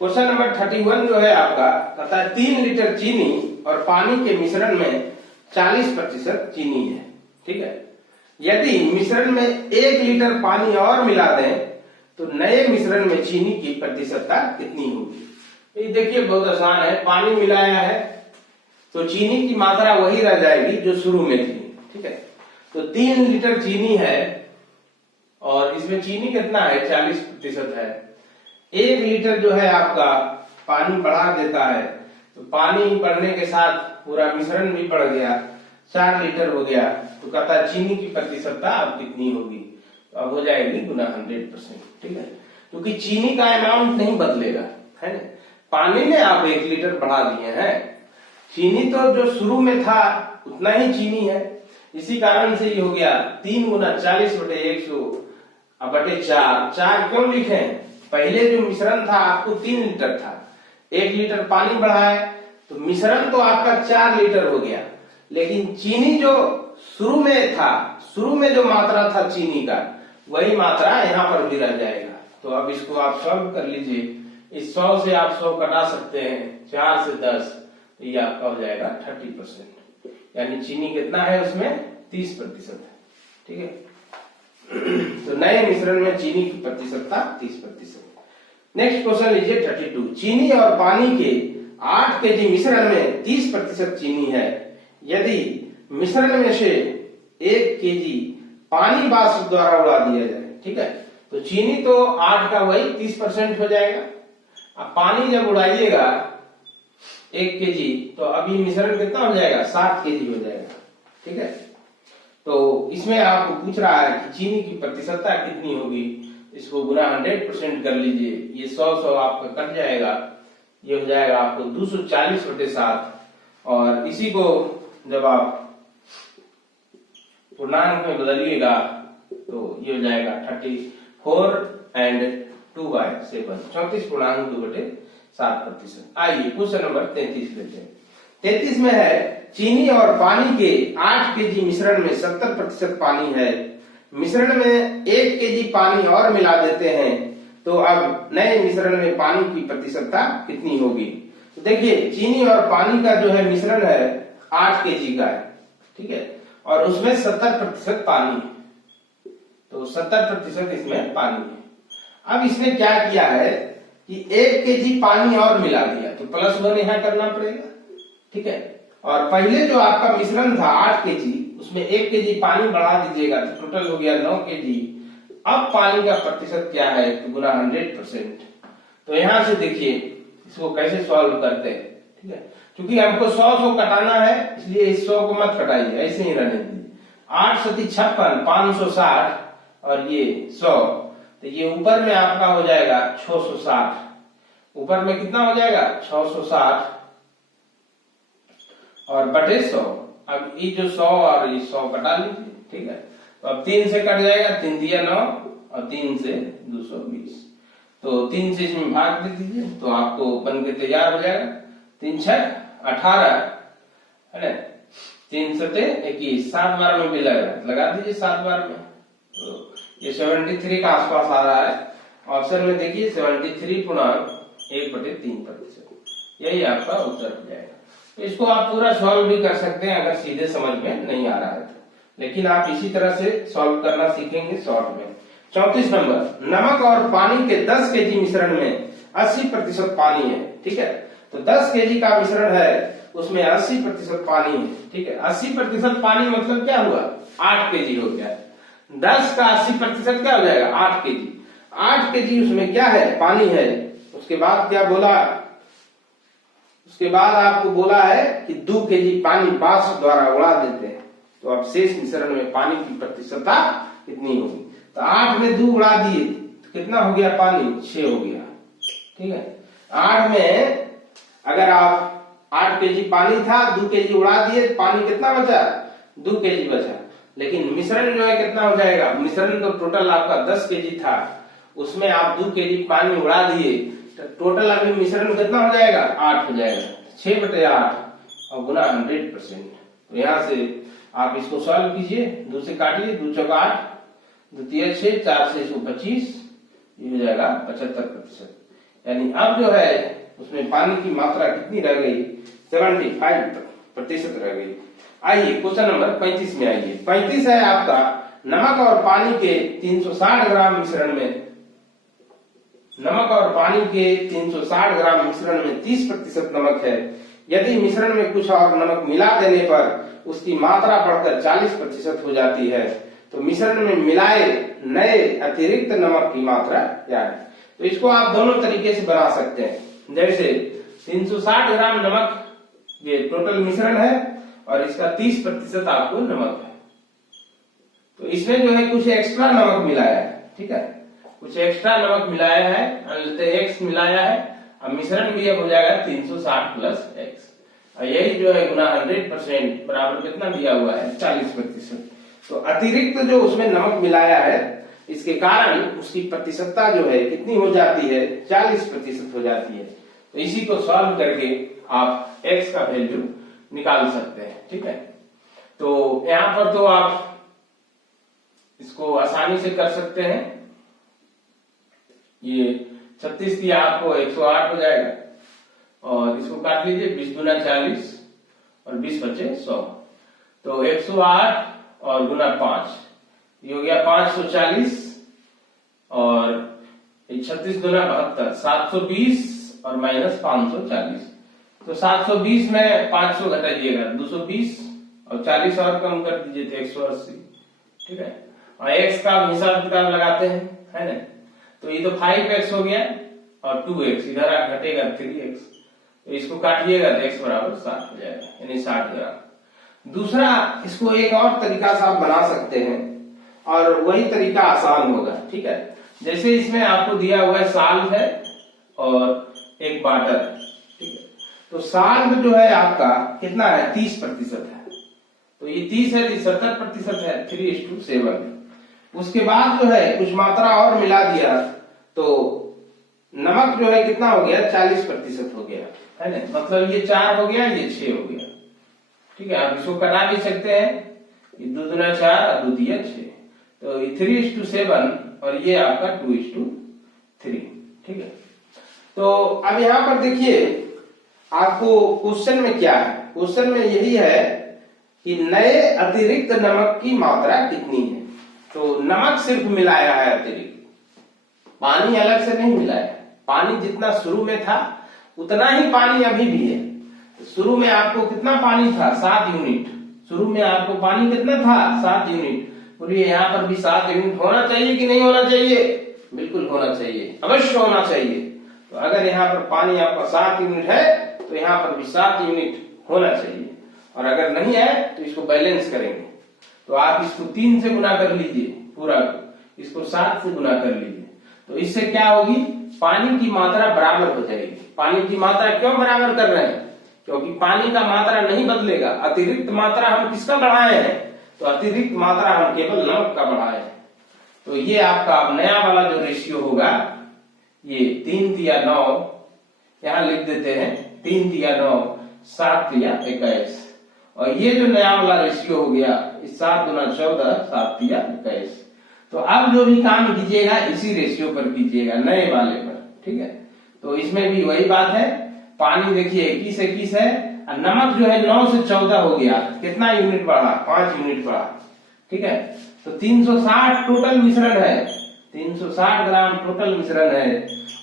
क्वेश्चन नंबर 31 जो है आपका कहता है 3 लीटर चीनी और पानी के मिश्रण में 40% चीनी है, ठीक है। यदि मिश्रण में 1 लीटर पानी और मिला दें तो नए मिश्रण में चीनी की प्रतिशतता कितनी होगी। ये देखिए बहुत आसान है, पानी मिलाया है तो चीनी की मात्रा वही रह जाएगी जो शुरू में थी, ठीक है। तो 3 लीटर चीनी है और इसमें चीनी कितना है 40% है। 1 लीटर जो है आपका पानी बढ़ा देता है, तो पानी बढ़ने के साथ पूरा मिश्रण भी बढ़ गया, 4 लीटर हो गया। तो कहता है चीनी की प्रतिशतता अब कितनी होगी, तो अब हो जाएगी गुना 100%, ठीक है। क्योंकि चीनी का अमाउंट नहीं बदलेगा, है ना। पानी में आप 1 लीटर बढ़ा दिए हैं, चीनी तो जो शुरू में था उतना ही चीनी है, इसी कारण से ये हो गया 3 गुना 40/100/4। 4 क्यों लिखे, पहले जो मिश्रण था आपको 3 लीटर था, 1 लीटर पानी बढ़ाए तो मिश्रण तो आपका 4 लीटर हो गया, लेकिन चीनी जो शुरू में था, शुरू में जो मात्रा था चीनी का वही मात्रा यहाँ पर भी रह जाएगा। तो अब इसको आप सॉल्व कर लीजिए, इस 100 से आप 100 कटा सकते हैं, 4 से 10, तो ये आपका हो जाएगा 30%, यानी चीनी कितना है उसमें 30% है। ठीक है, तो नए मिश्रण में चीनी की प्रतिशतता 30%। नेक्स्ट क्वेश्चन लीजिए 32। चीनी और पानी के 8 केजी मिश्रण में 30% चीनी है, यदि मिश्रण में से 1 केजी पानी वाष्प द्वारा उड़ा दिया जाए। ठीक है, तो चीनी तो 8 का वही 30% हो जाएगा। अब पानी जब उड़ाइएगा 1 केजी, तो अभी मिश्रण कितना हो जाएगा 7 केजी हो जाएगा। ठीक है, तो इसमें आपको पूछ रहा है कि चीनी की प्रतिशतता कितनी होगी, इसको गुना 100% कर लीजिए, ये 100 आपका कट जाएगा, ये हो जाएगा आपको 240/7, और इसी को जब आप पूर्णांक में बदलिएगा तो ये हो जाएगा 34 and 2/7, 34.2/7%। आइए क्वेश्चन नंबर 33 लेते हैं। 33 में है चीनी और पानी के 8 केजी मिश्रण में 70% पानी है, मिश्रण में 1 केजी पानी और मिला देते हैं, तो अब नए मिश्रण में पानी की प्रतिशतता कितनी होगी। तो देखिए चीनी और पानी का जो है मिश्रण है 8 केजी का है। ठीक है, और उसमें 70% पानी है, तो 70% इसमें पानी है। अब इसने क्या किया है कि 1 केजी पानी और मिला दिया, तो +1 यहां करना पड़ेगा। ठीक है, और पहले जो आपका मिश्रण था 8 केजी, उसमें 1 केजी पानी बढ़ा दीजिएगा तो टोटल हो गया 9 केजी। अब पानी का प्रतिशत क्या है, तो गुना 100%। तो यहां से देखिए इसको कैसे सॉल्व करते हैं। ठीक है, क्योंकि हमको 100 कटाना है, इसलिए इस 100 को मत कटाइए, ऐसे ही रहने दीजिए। 8 सती 56, 560 और ये 100, तो ये ऊपर में आपका हो जाएगा 660, ऊपर में कितना हो जाएगा 660 और बटे 100। अब ये जो 100 और ये 100 कटा लीजिए। ठीक है, तो अब 3 से कट जाएगा, 3 दिया 9 और 3 से 220, तो 3 से इसमें भाग दे दीजिए, तो आपको बन के तैयार हो जाएगा। 3 6 18 है ना, 3 7 21, 7 बार में भी लगा दीजिए 7 बार में, तो ये 73 का आसपास आ रहा है। ऑप्शन में देखिए 73.1/3%, यही आपका उत्तर हो जाएगा। तो इसको आप पूरा सॉल्व भी कर सकते हैं अगर सीधे समझ में नहीं आ रहा है तो, लेकिन आप इसी तरह से सॉल्व करना सीखेंगे शॉर्ट में। 34 नंबर, नमक और पानी के 10 केजी मिश्रण में 80% पानी है। ठीक है, तो 10 केजी का मिश्रण है, उसमें 80% पानी है। ठीक है, 80% पानी मतलब क्या हुआ 8 केजी हो गया। 10 का 80% क्या हो जाएगा 8 केजी। 8 केजी उसमें क्या है पानी है। उसके बाद क्या बोला, उसके बाद आपको बोला है कि 2 केजी पानी वाष्प द्वारा उड़ा देते हैं, तो अब शेष मिश्रण में पानी की प्रतिशतता कितनी होगी। तो 8 में 2 उड़ा दिए तो कितना हो गया पानी 6 हो गया। ठीक है, 8 में अगर आप 8 केजी पानी था, 2 केजी उड़ा दिए, पानी कितना बचा 2 केजी बचा। लेकिन मिश्रण जो है कितना हो जाएगा, मिश्रण तो टोटल आपका 10 केजी था, उसमें आप 2 केजी पानी उड़ा दिए, तो टोटल अभी मिश्रण कितना हो जाएगा 8 हो जाएगा। 6/8 और गुना 100%। तो यहाँ से आप इसको सॉल्व कीजिए, 2 से काटिए, 2 चौका 8, 2 तिया 6, 4 से 25, ये हो जाएगा 75%। यानी अब जो है उसमें पानी की मात्रा कितनी रह गई 75% रह गई। आइए क्वेश्चन नंबर 35 में आइए। 35 है आपका, नमक और पानी के 360 ग्राम मिश्रण में, नमक और पानी के 360 ग्राम मिश्रण में 30% नमक है, यदि मिश्रण में कुछ और नमक मिला देने पर उसकी मात्रा बढ़कर 40% हो जाती है, तो मिश्रण में मिलाए नए अतिरिक्त नमक की मात्रा क्या है। तो इसको आप दोनों तरीके से बना सकते हैं। जैसे 360 ग्राम नमक ये टोटल मिश्रण है और इसका 30% आपको नमक है, तो इसमें जो है कुछ एक्स्ट्रा नमक मिलाया है। ठीक है, कुछ एक्स्ट्रा नमक मिलाया है, एक्स मिलाया है। अब मिश्रण भी अब हो जाएगा 360 + x, और यही जो है गुना 100% बराबर कितना दिया हुआ है 40%। तो अतिरिक्त जो उसमें नमक मिलाया है, इसके कारण उसकी प्रतिशतता जो है कितनी हो जाती है 40% हो जाती है। तो इसी को सॉल्व करके आप x का वैल्यू निकाल सकते हैं। ठीक है, तो यहां पर तो आप इसको आसानी से कर सकते हैं। ये 36 दिया आपको 108 हो जाएगा। और इसको काट लीजिए, 20 दूना 40 और 20 बचे 100। तो 108 और गुना 5 ये हो गया 540 और 36 दूना 72, 720 और माइनस 540। तो 720 में 500 घटाइएगा 220 और 40 और कम कर दीजिए तो 180। ठीक है, और x का हिसाब किताब लगाते हैं, है ना। तो ये तो 5x हो गया और 2x इधर घटेगा 3x। तो इसको काटिएगा तो x बराबर 60 हो जाएगा, यानी 60 ग्राम। दूसरा, इसको एक और तरीका से आप बना सकते हैं और वही तरीका आसान होगा। ठीक है, जैसे इसमें आपको दिया हुआ है साल्ट है और एक वाटर है। ठीक है, तो साल्ट जो है आपका कितना है, 30% है। तो ये 30 है, 70% है, 3:7। उसके बाद जो है कुछ मात्रा और मिला दिया तो नमक जो है कितना हो गया, 40% हो गया, है ना। मतलब ये 4 हो गया, ये 6 हो गया। ठीक है, आप इसको कटा भी सकते हैं, ये 2 दूना 4 और 2 दिया 6। तो 3:7 और ये आपका 2:3। ठीक है, तो अब यहां पर देखिए आपको क्वेश्चन में क्या है, क्वेश्चन में यही है कि नए अतिरिक्त नमक की मात्रा कितनी है। तो नमक सिर्फ मिलाया है अतिरिक्त, पानी अलग से नहीं मिलाया। पानी जितना शुरू में था उतना ही पानी अभी भी है। शुरू में आपको कितना पानी था, 7 यूनिट। शुरू में आपको पानी कितना था, 7 यूनिट। बोलिए यहाँ पर भी 7 यूनिट होना चाहिए कि नहीं होना चाहिए? बिल्कुल होना चाहिए, अवश्य होना चाहिए। तो अगर यहाँ पर पानी आपका 7 यूनिट है तो यहाँ पर भी 7 यूनिट होना चाहिए। और अगर नहीं है तो इसको बैलेंस करेंगे। तो आप इसको 3 से गुना कर लीजिए, पूरा इसको 7 से गुना कर लीजिए। तो इससे क्या होगी, पानी की मात्रा बराबर हो जाएगी। पानी की मात्रा क्यों बराबर कर रहे हैं, क्योंकि पानी का मात्रा नहीं बदलेगा। अतिरिक्त मात्रा हम किसका बढ़ाए हैं, तो अतिरिक्त मात्रा हम केवल नमक का बढ़ाए हैं। तो ये आपका नया वाला जो रेशियो होगा, ये 3 तिया 9 यहां लिख देते हैं, 3 तिया 9 7 तिया 21। और ये जो नया वाला रेशियो हो गया, 7 दूना 14 7 तिया 21। तो अब जो भी काम कीजिएगा इसी रेशियो पर कीजिएगा, नए वाले पर। ठीक है, तो इसमें भी वही बात है। पानी देखिए 21 है और नमक जो है 9 से 14 हो गया। कितना यूनिट बढ़ा, 5 यूनिट बढ़ा। ठीक है, तो 360 टोटल मिश्रण है, 360 ग्राम टोटल मिश्रण है।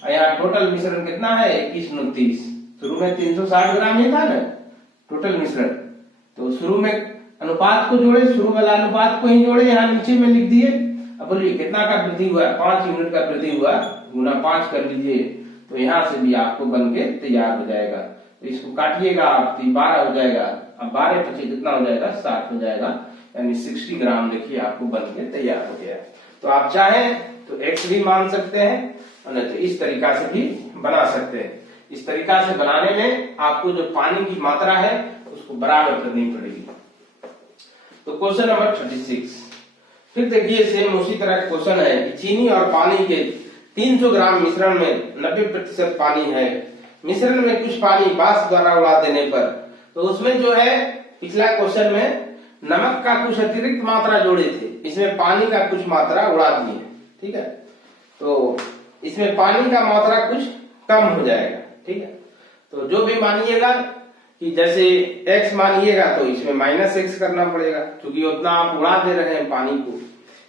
और यहाँ टोटल मिश्रण कितना है, 2129। शुरू में 360 ग्राम ही था ना टोटल मिश्रण। तो शुरू में अनुपात को जोड़े, शुरू वाला अनुपात को ही जोड़े, यहाँ नीचे में लिख दिए। अब बोलिए कितना का वृद्धि हुआ, 5 यूनिट का वृद्धि हुआ, गुना 5 कर लीजिए। तो यहाँ से भी आपको बन के तैयार हो जाएगा। तो इसको काटिएगा आप, 12 हो जाएगा। अब 12 पचे कितना हो जाएगा, 60 हो जाएगा, यानी 60 ग्राम देखिए आपको बन के तैयार हो गया। तो आप चाहें तो x भी मान सकते हैं और नहीं तो इस तरीका से भी बना सकते हैं। इस तरीका से बनाने में आपको जो पानी की मात्रा है उसको बराबर करनी पड़ेगी। तो क्वेश्चन नंबर 36 फिर देखिए, सेम उसी तरह का क्वेश्चन है कि चीनी और पानी के 300 ग्राम मिश्रण में 90% पानी है। मिश्रण में कुछ पानी वाष्प द्वारा उड़ा देने पर, तो उसमें जो है पिछला क्वेश्चन में नमक का कुछ अतिरिक्त मात्रा जोड़े थे, इसमें पानी का कुछ मात्रा उड़ा दिए। ठीक है, तो इसमें पानी का मात्रा कुछ कम हो जाएगा। ठीक है, तो जो भी मानिएगा कि जैसे x मानिएगा तो इसमें -x करना पड़ेगा, क्योंकि उतना आप उड़ा दे रहे हैं पानी को।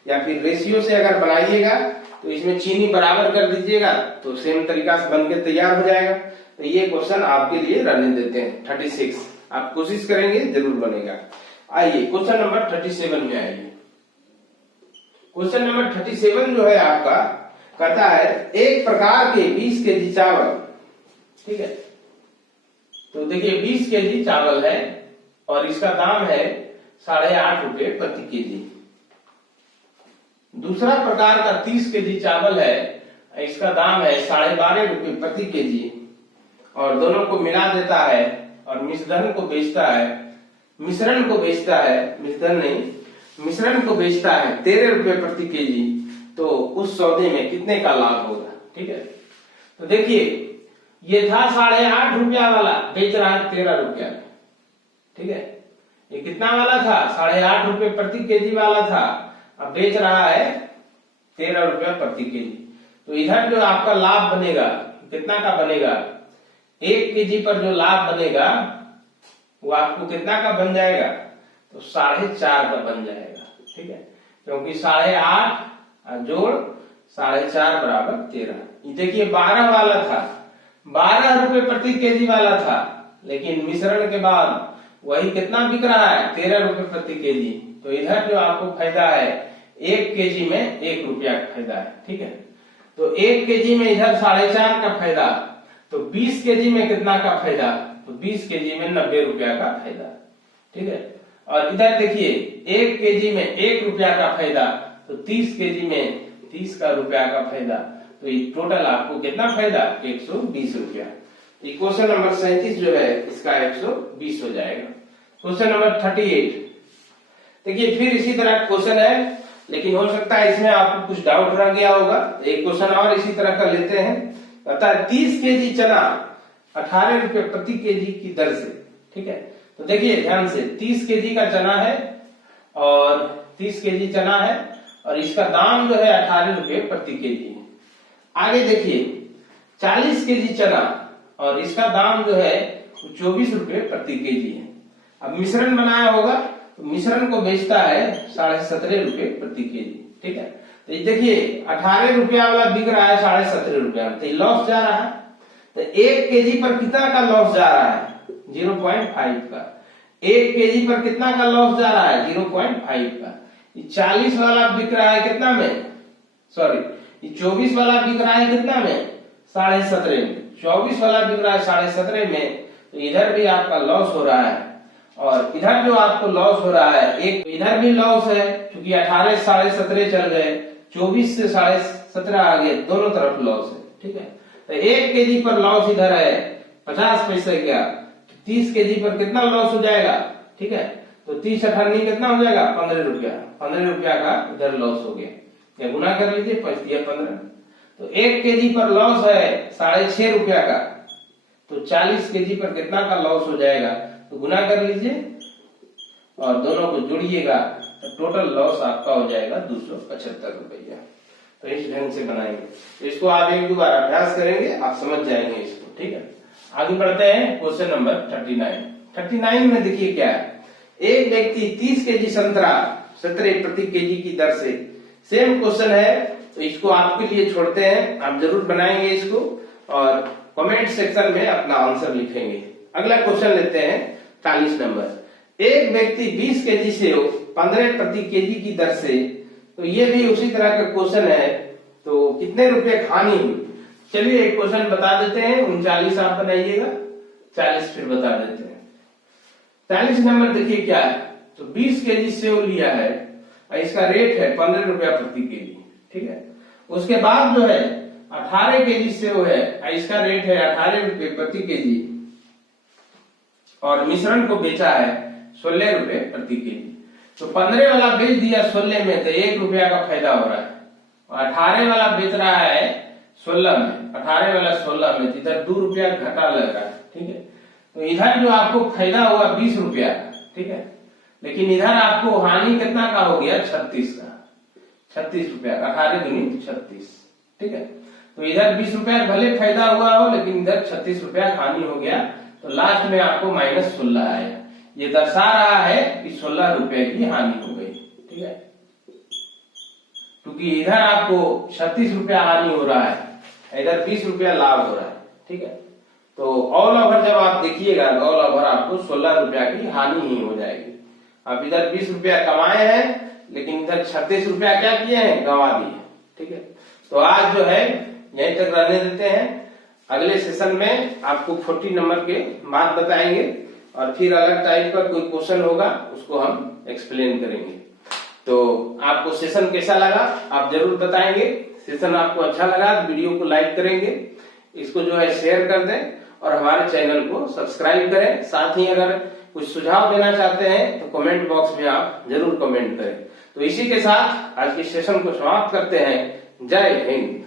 या फिर रेशियो से अगर बनाइएगा तो इसमें चीनी बराबर कर दीजिएगा, तो सेम तरीका से बन के तैयार हो जाएगा। तो ये क्वेश्चन आपके लिए रहने देते हैं 36। आप कोशिश करेंगे जरूर बनेगा। आइए क्वेश्चन नंबर 37 में आइए। क्वेश्चन नंबर 37 जो है आपका कहता है एक प्रकार के 20 kg चावल। ठीक है, तो देखिए 20 kg चावल है और इसका दाम है 8.5 रुपए प्रति केजी। दूसरा प्रकार का 30 kg चावल है, इसका दाम है 12.5 रुपए प्रति केजी। और दोनों को मिला देता है और मिश्रण को बेचता है, मिश्रण को बेचता है, मिश्रण नहीं, मिश्रण को बेचता है 13 रुपए प्रति केजी। तो उस सौदे में कितने का लाभ होगा। ठीक है, तो देखिए ये था 8.5 रुपया वाला, बेच रहा है 13 रुपया। ठीक है, ये कितना वाला था, 8.5 रुपए प्रति केजी वाला था, अब बेच रहा है 13 रुपया प्रति केजी। तो इधर जो आपका लाभ बनेगा कितना का बनेगा, 1 केजी पर जो लाभ बनेगा वो आपको कितना का बन जाएगा, तो 4.5 का बन जाएगा। ठीक है, क्योंकि 8.5 जोड़ 4.5 बराबर 13। ये देखिए 12 वाला था, 12 रुपए प्रति केजी वाला था, लेकिन मिश्रण के बाद वही कितना बिक रहा है, 13 रुपए प्रति केजी। तो इधर जो आपको फायदा है 1 केजी में 1 रुपया का फायदा है। ठीक है, तो 1 केजी में इधर 4.5 का फायदा, तो 20 केजी में कितना का फायदा, तो 20 केजी में 90 रुपया का फायदा। ठीक है, और इधर देखिए 1 केजी में 1 रुपया का फायदा, तो 30 केजी में 30 का रुपया का फायदा। तो ये टोटल आपको कितना फायदा, 120 रुपया। क्वेश्चन नंबर 37 जो है इसका 120 हो जाएगा। क्वेश्चन नंबर 38 देखिए, फिर इसी तरह क्वेश्चन है, लेकिन हो सकता है इसमें आपको कुछ डाउट रह गया होगा। एक क्वेश्चन और इसी तरह का लेते हैं। कहता है 30 केजी चना 18 रुपए प्रति केजी की दर से। ठीक है, तो देखिए ध्यान से, 30 केजी का चना है और 30 केजी चना है और इसका दाम जो है 18 रुपए प्रति केजी है। आगे देखिए 40 केजी चना और इसका दाम जो है 24 रुपए प्रति केजी है। अब मिश्रण बनाया होगा तो मिश्रण को बेचता है 17.5 रुपए प्रति केजी। ठीक है, तो ये देखिए 18 रुपया वाला बिक रहा है 17.5 रुपया, तो लॉस जा रहा है। तो 1 केजी पर कितना का लॉस जा रहा है, 0.5 का। 1 केजी पर कितना का लॉस जा रहा है, 0.5 का। 40 वाला बिक रहा है कितना में, सॉरी 24 वाला बिक रहा है कितना में, 17.5 में। 24 वाला बिक रहा है 17.5 में, तो इधर भी आपका लॉस हो रहा है और इधर जो आपको लॉस हो रहा है, एक इधर भी लॉस है क्योंकि 18 17.5 चल गए, 24 से 17.5 आ गए, दोनों तरफ लॉस है। ठीक है, तो 1 केजी पर लॉस इधर है 50 पैसे का, 30 केजी पर कितना लॉस हो जाएगा। ठीक है, तो 30 अठारह कितना हो जाएगा, 15 रुपया। 15 रुपया का इधर लॉस हो गया, या गुना कर लीजिए, 15। तो 1 केजी पर लॉस है 6.5 रुपया का, तो 40 केजी पर कितना का लॉस हो जाएगा, तो गुना कर लीजिए और दोनों को जोड़िएगा, तो टोटल लॉस आपका हो जाएगा 275 रुपया। तो इस ढंग से बनाएंगे, इसको आप 1-2 बार अभ्यास करेंगे, आप समझ जाएंगे इसको। ठीक है, आगे बढ़ते हैं। क्वेश्चन नंबर 39 में देखिए क्या है, एक व्यक्ति 30 केजी संतरा 17 प्रति केजी की दर से, सेम क्वेश्चन है, तो इसको आपके लिए छोड़ते हैं, आप जरूर बनाएंगे इसको और कमेंट सेक्शन में अपना आंसर लिखेंगे। अगला क्वेश्चन लेते हैं 40 नंबर। एक व्यक्ति 20 केजी सेव 15 प्रति केजी की दर से, तो ये भी उसी तरह का क्वेश्चन है, तो कितने रुपए हानि हुई। चलिए एक क्वेश्चन बता देते हैं, 39 आप बनाइएगा, 40 फिर बता देते हैं। 40 नंबर देखिए क्या है, तो 20 केजी सेव लिया है और इसका रेट है 15 रुपया प्रति केजी। ठीक है, उसके बाद जो है 18 केजी सेव है और इसका रेट है 18 रुपए प्रति केजी और मिश्रण को बेचा है 16 रुपए प्रति केजी। तो 15 वाला बेच दिया 16 में, तो 1 रुपया का फायदा हो रहा है और 18 वाला बेच रहा है 16 में, 18 वाला 16 में, इधर 2 रुपया घाटा लग रहा है। ठीक है, तो इधर जो आपको फायदा हुआ 20 रुपया का। ठीक है, लेकिन इधर आपको हानि कितना का हो गया, 36 का, 36 रुपया, 18 दूनी 36। ठीक है, तो इधर 20 रुपया भले फायदा हुआ हो, लेकिन इधर 36 रुपया हानि हो गया, तो लास्ट में आपको -16 आएगा। ये दर्शा रहा है कि 16 रुपए की हानि हो गई। ठीक है, क्योंकि इधर आपको 36 रुपया हानि हो रहा है, इधर 20 रुपया लाभ हो रहा है। ठीक है, तो ऑल ओवर जब आप देखिएगा, ऑल ओवर आपको 16 रुपया की हानि ही हो जाएगी। आप इधर 20 रुपया कमाए हैं, लेकिन इधर 36 रुपया क्या किए हैं, गंवा दिए। ठीक है, तो आज जो है यहीं तक रहने देते हैं। अगले सेशन में आपको 40 नंबर के बाद बताएंगे और फिर अलग टाइप का कोई क्वेश्चन होगा, उसको हम एक्सप्लेन करेंगे। तो आपको सेशन कैसा लगा आप जरूर बताएंगे। सेशन आपको अच्छा लगा तो वीडियो को लाइक करेंगे, इसको जो है शेयर कर दें और हमारे चैनल को सब्सक्राइब करें। साथ ही अगर कुछ सुझाव देना चाहते हैं तो कमेंट बॉक्स में आप जरूर कमेंट करें। तो इसी के साथ आज के सेशन को समाप्त करते हैं। जय हिंद।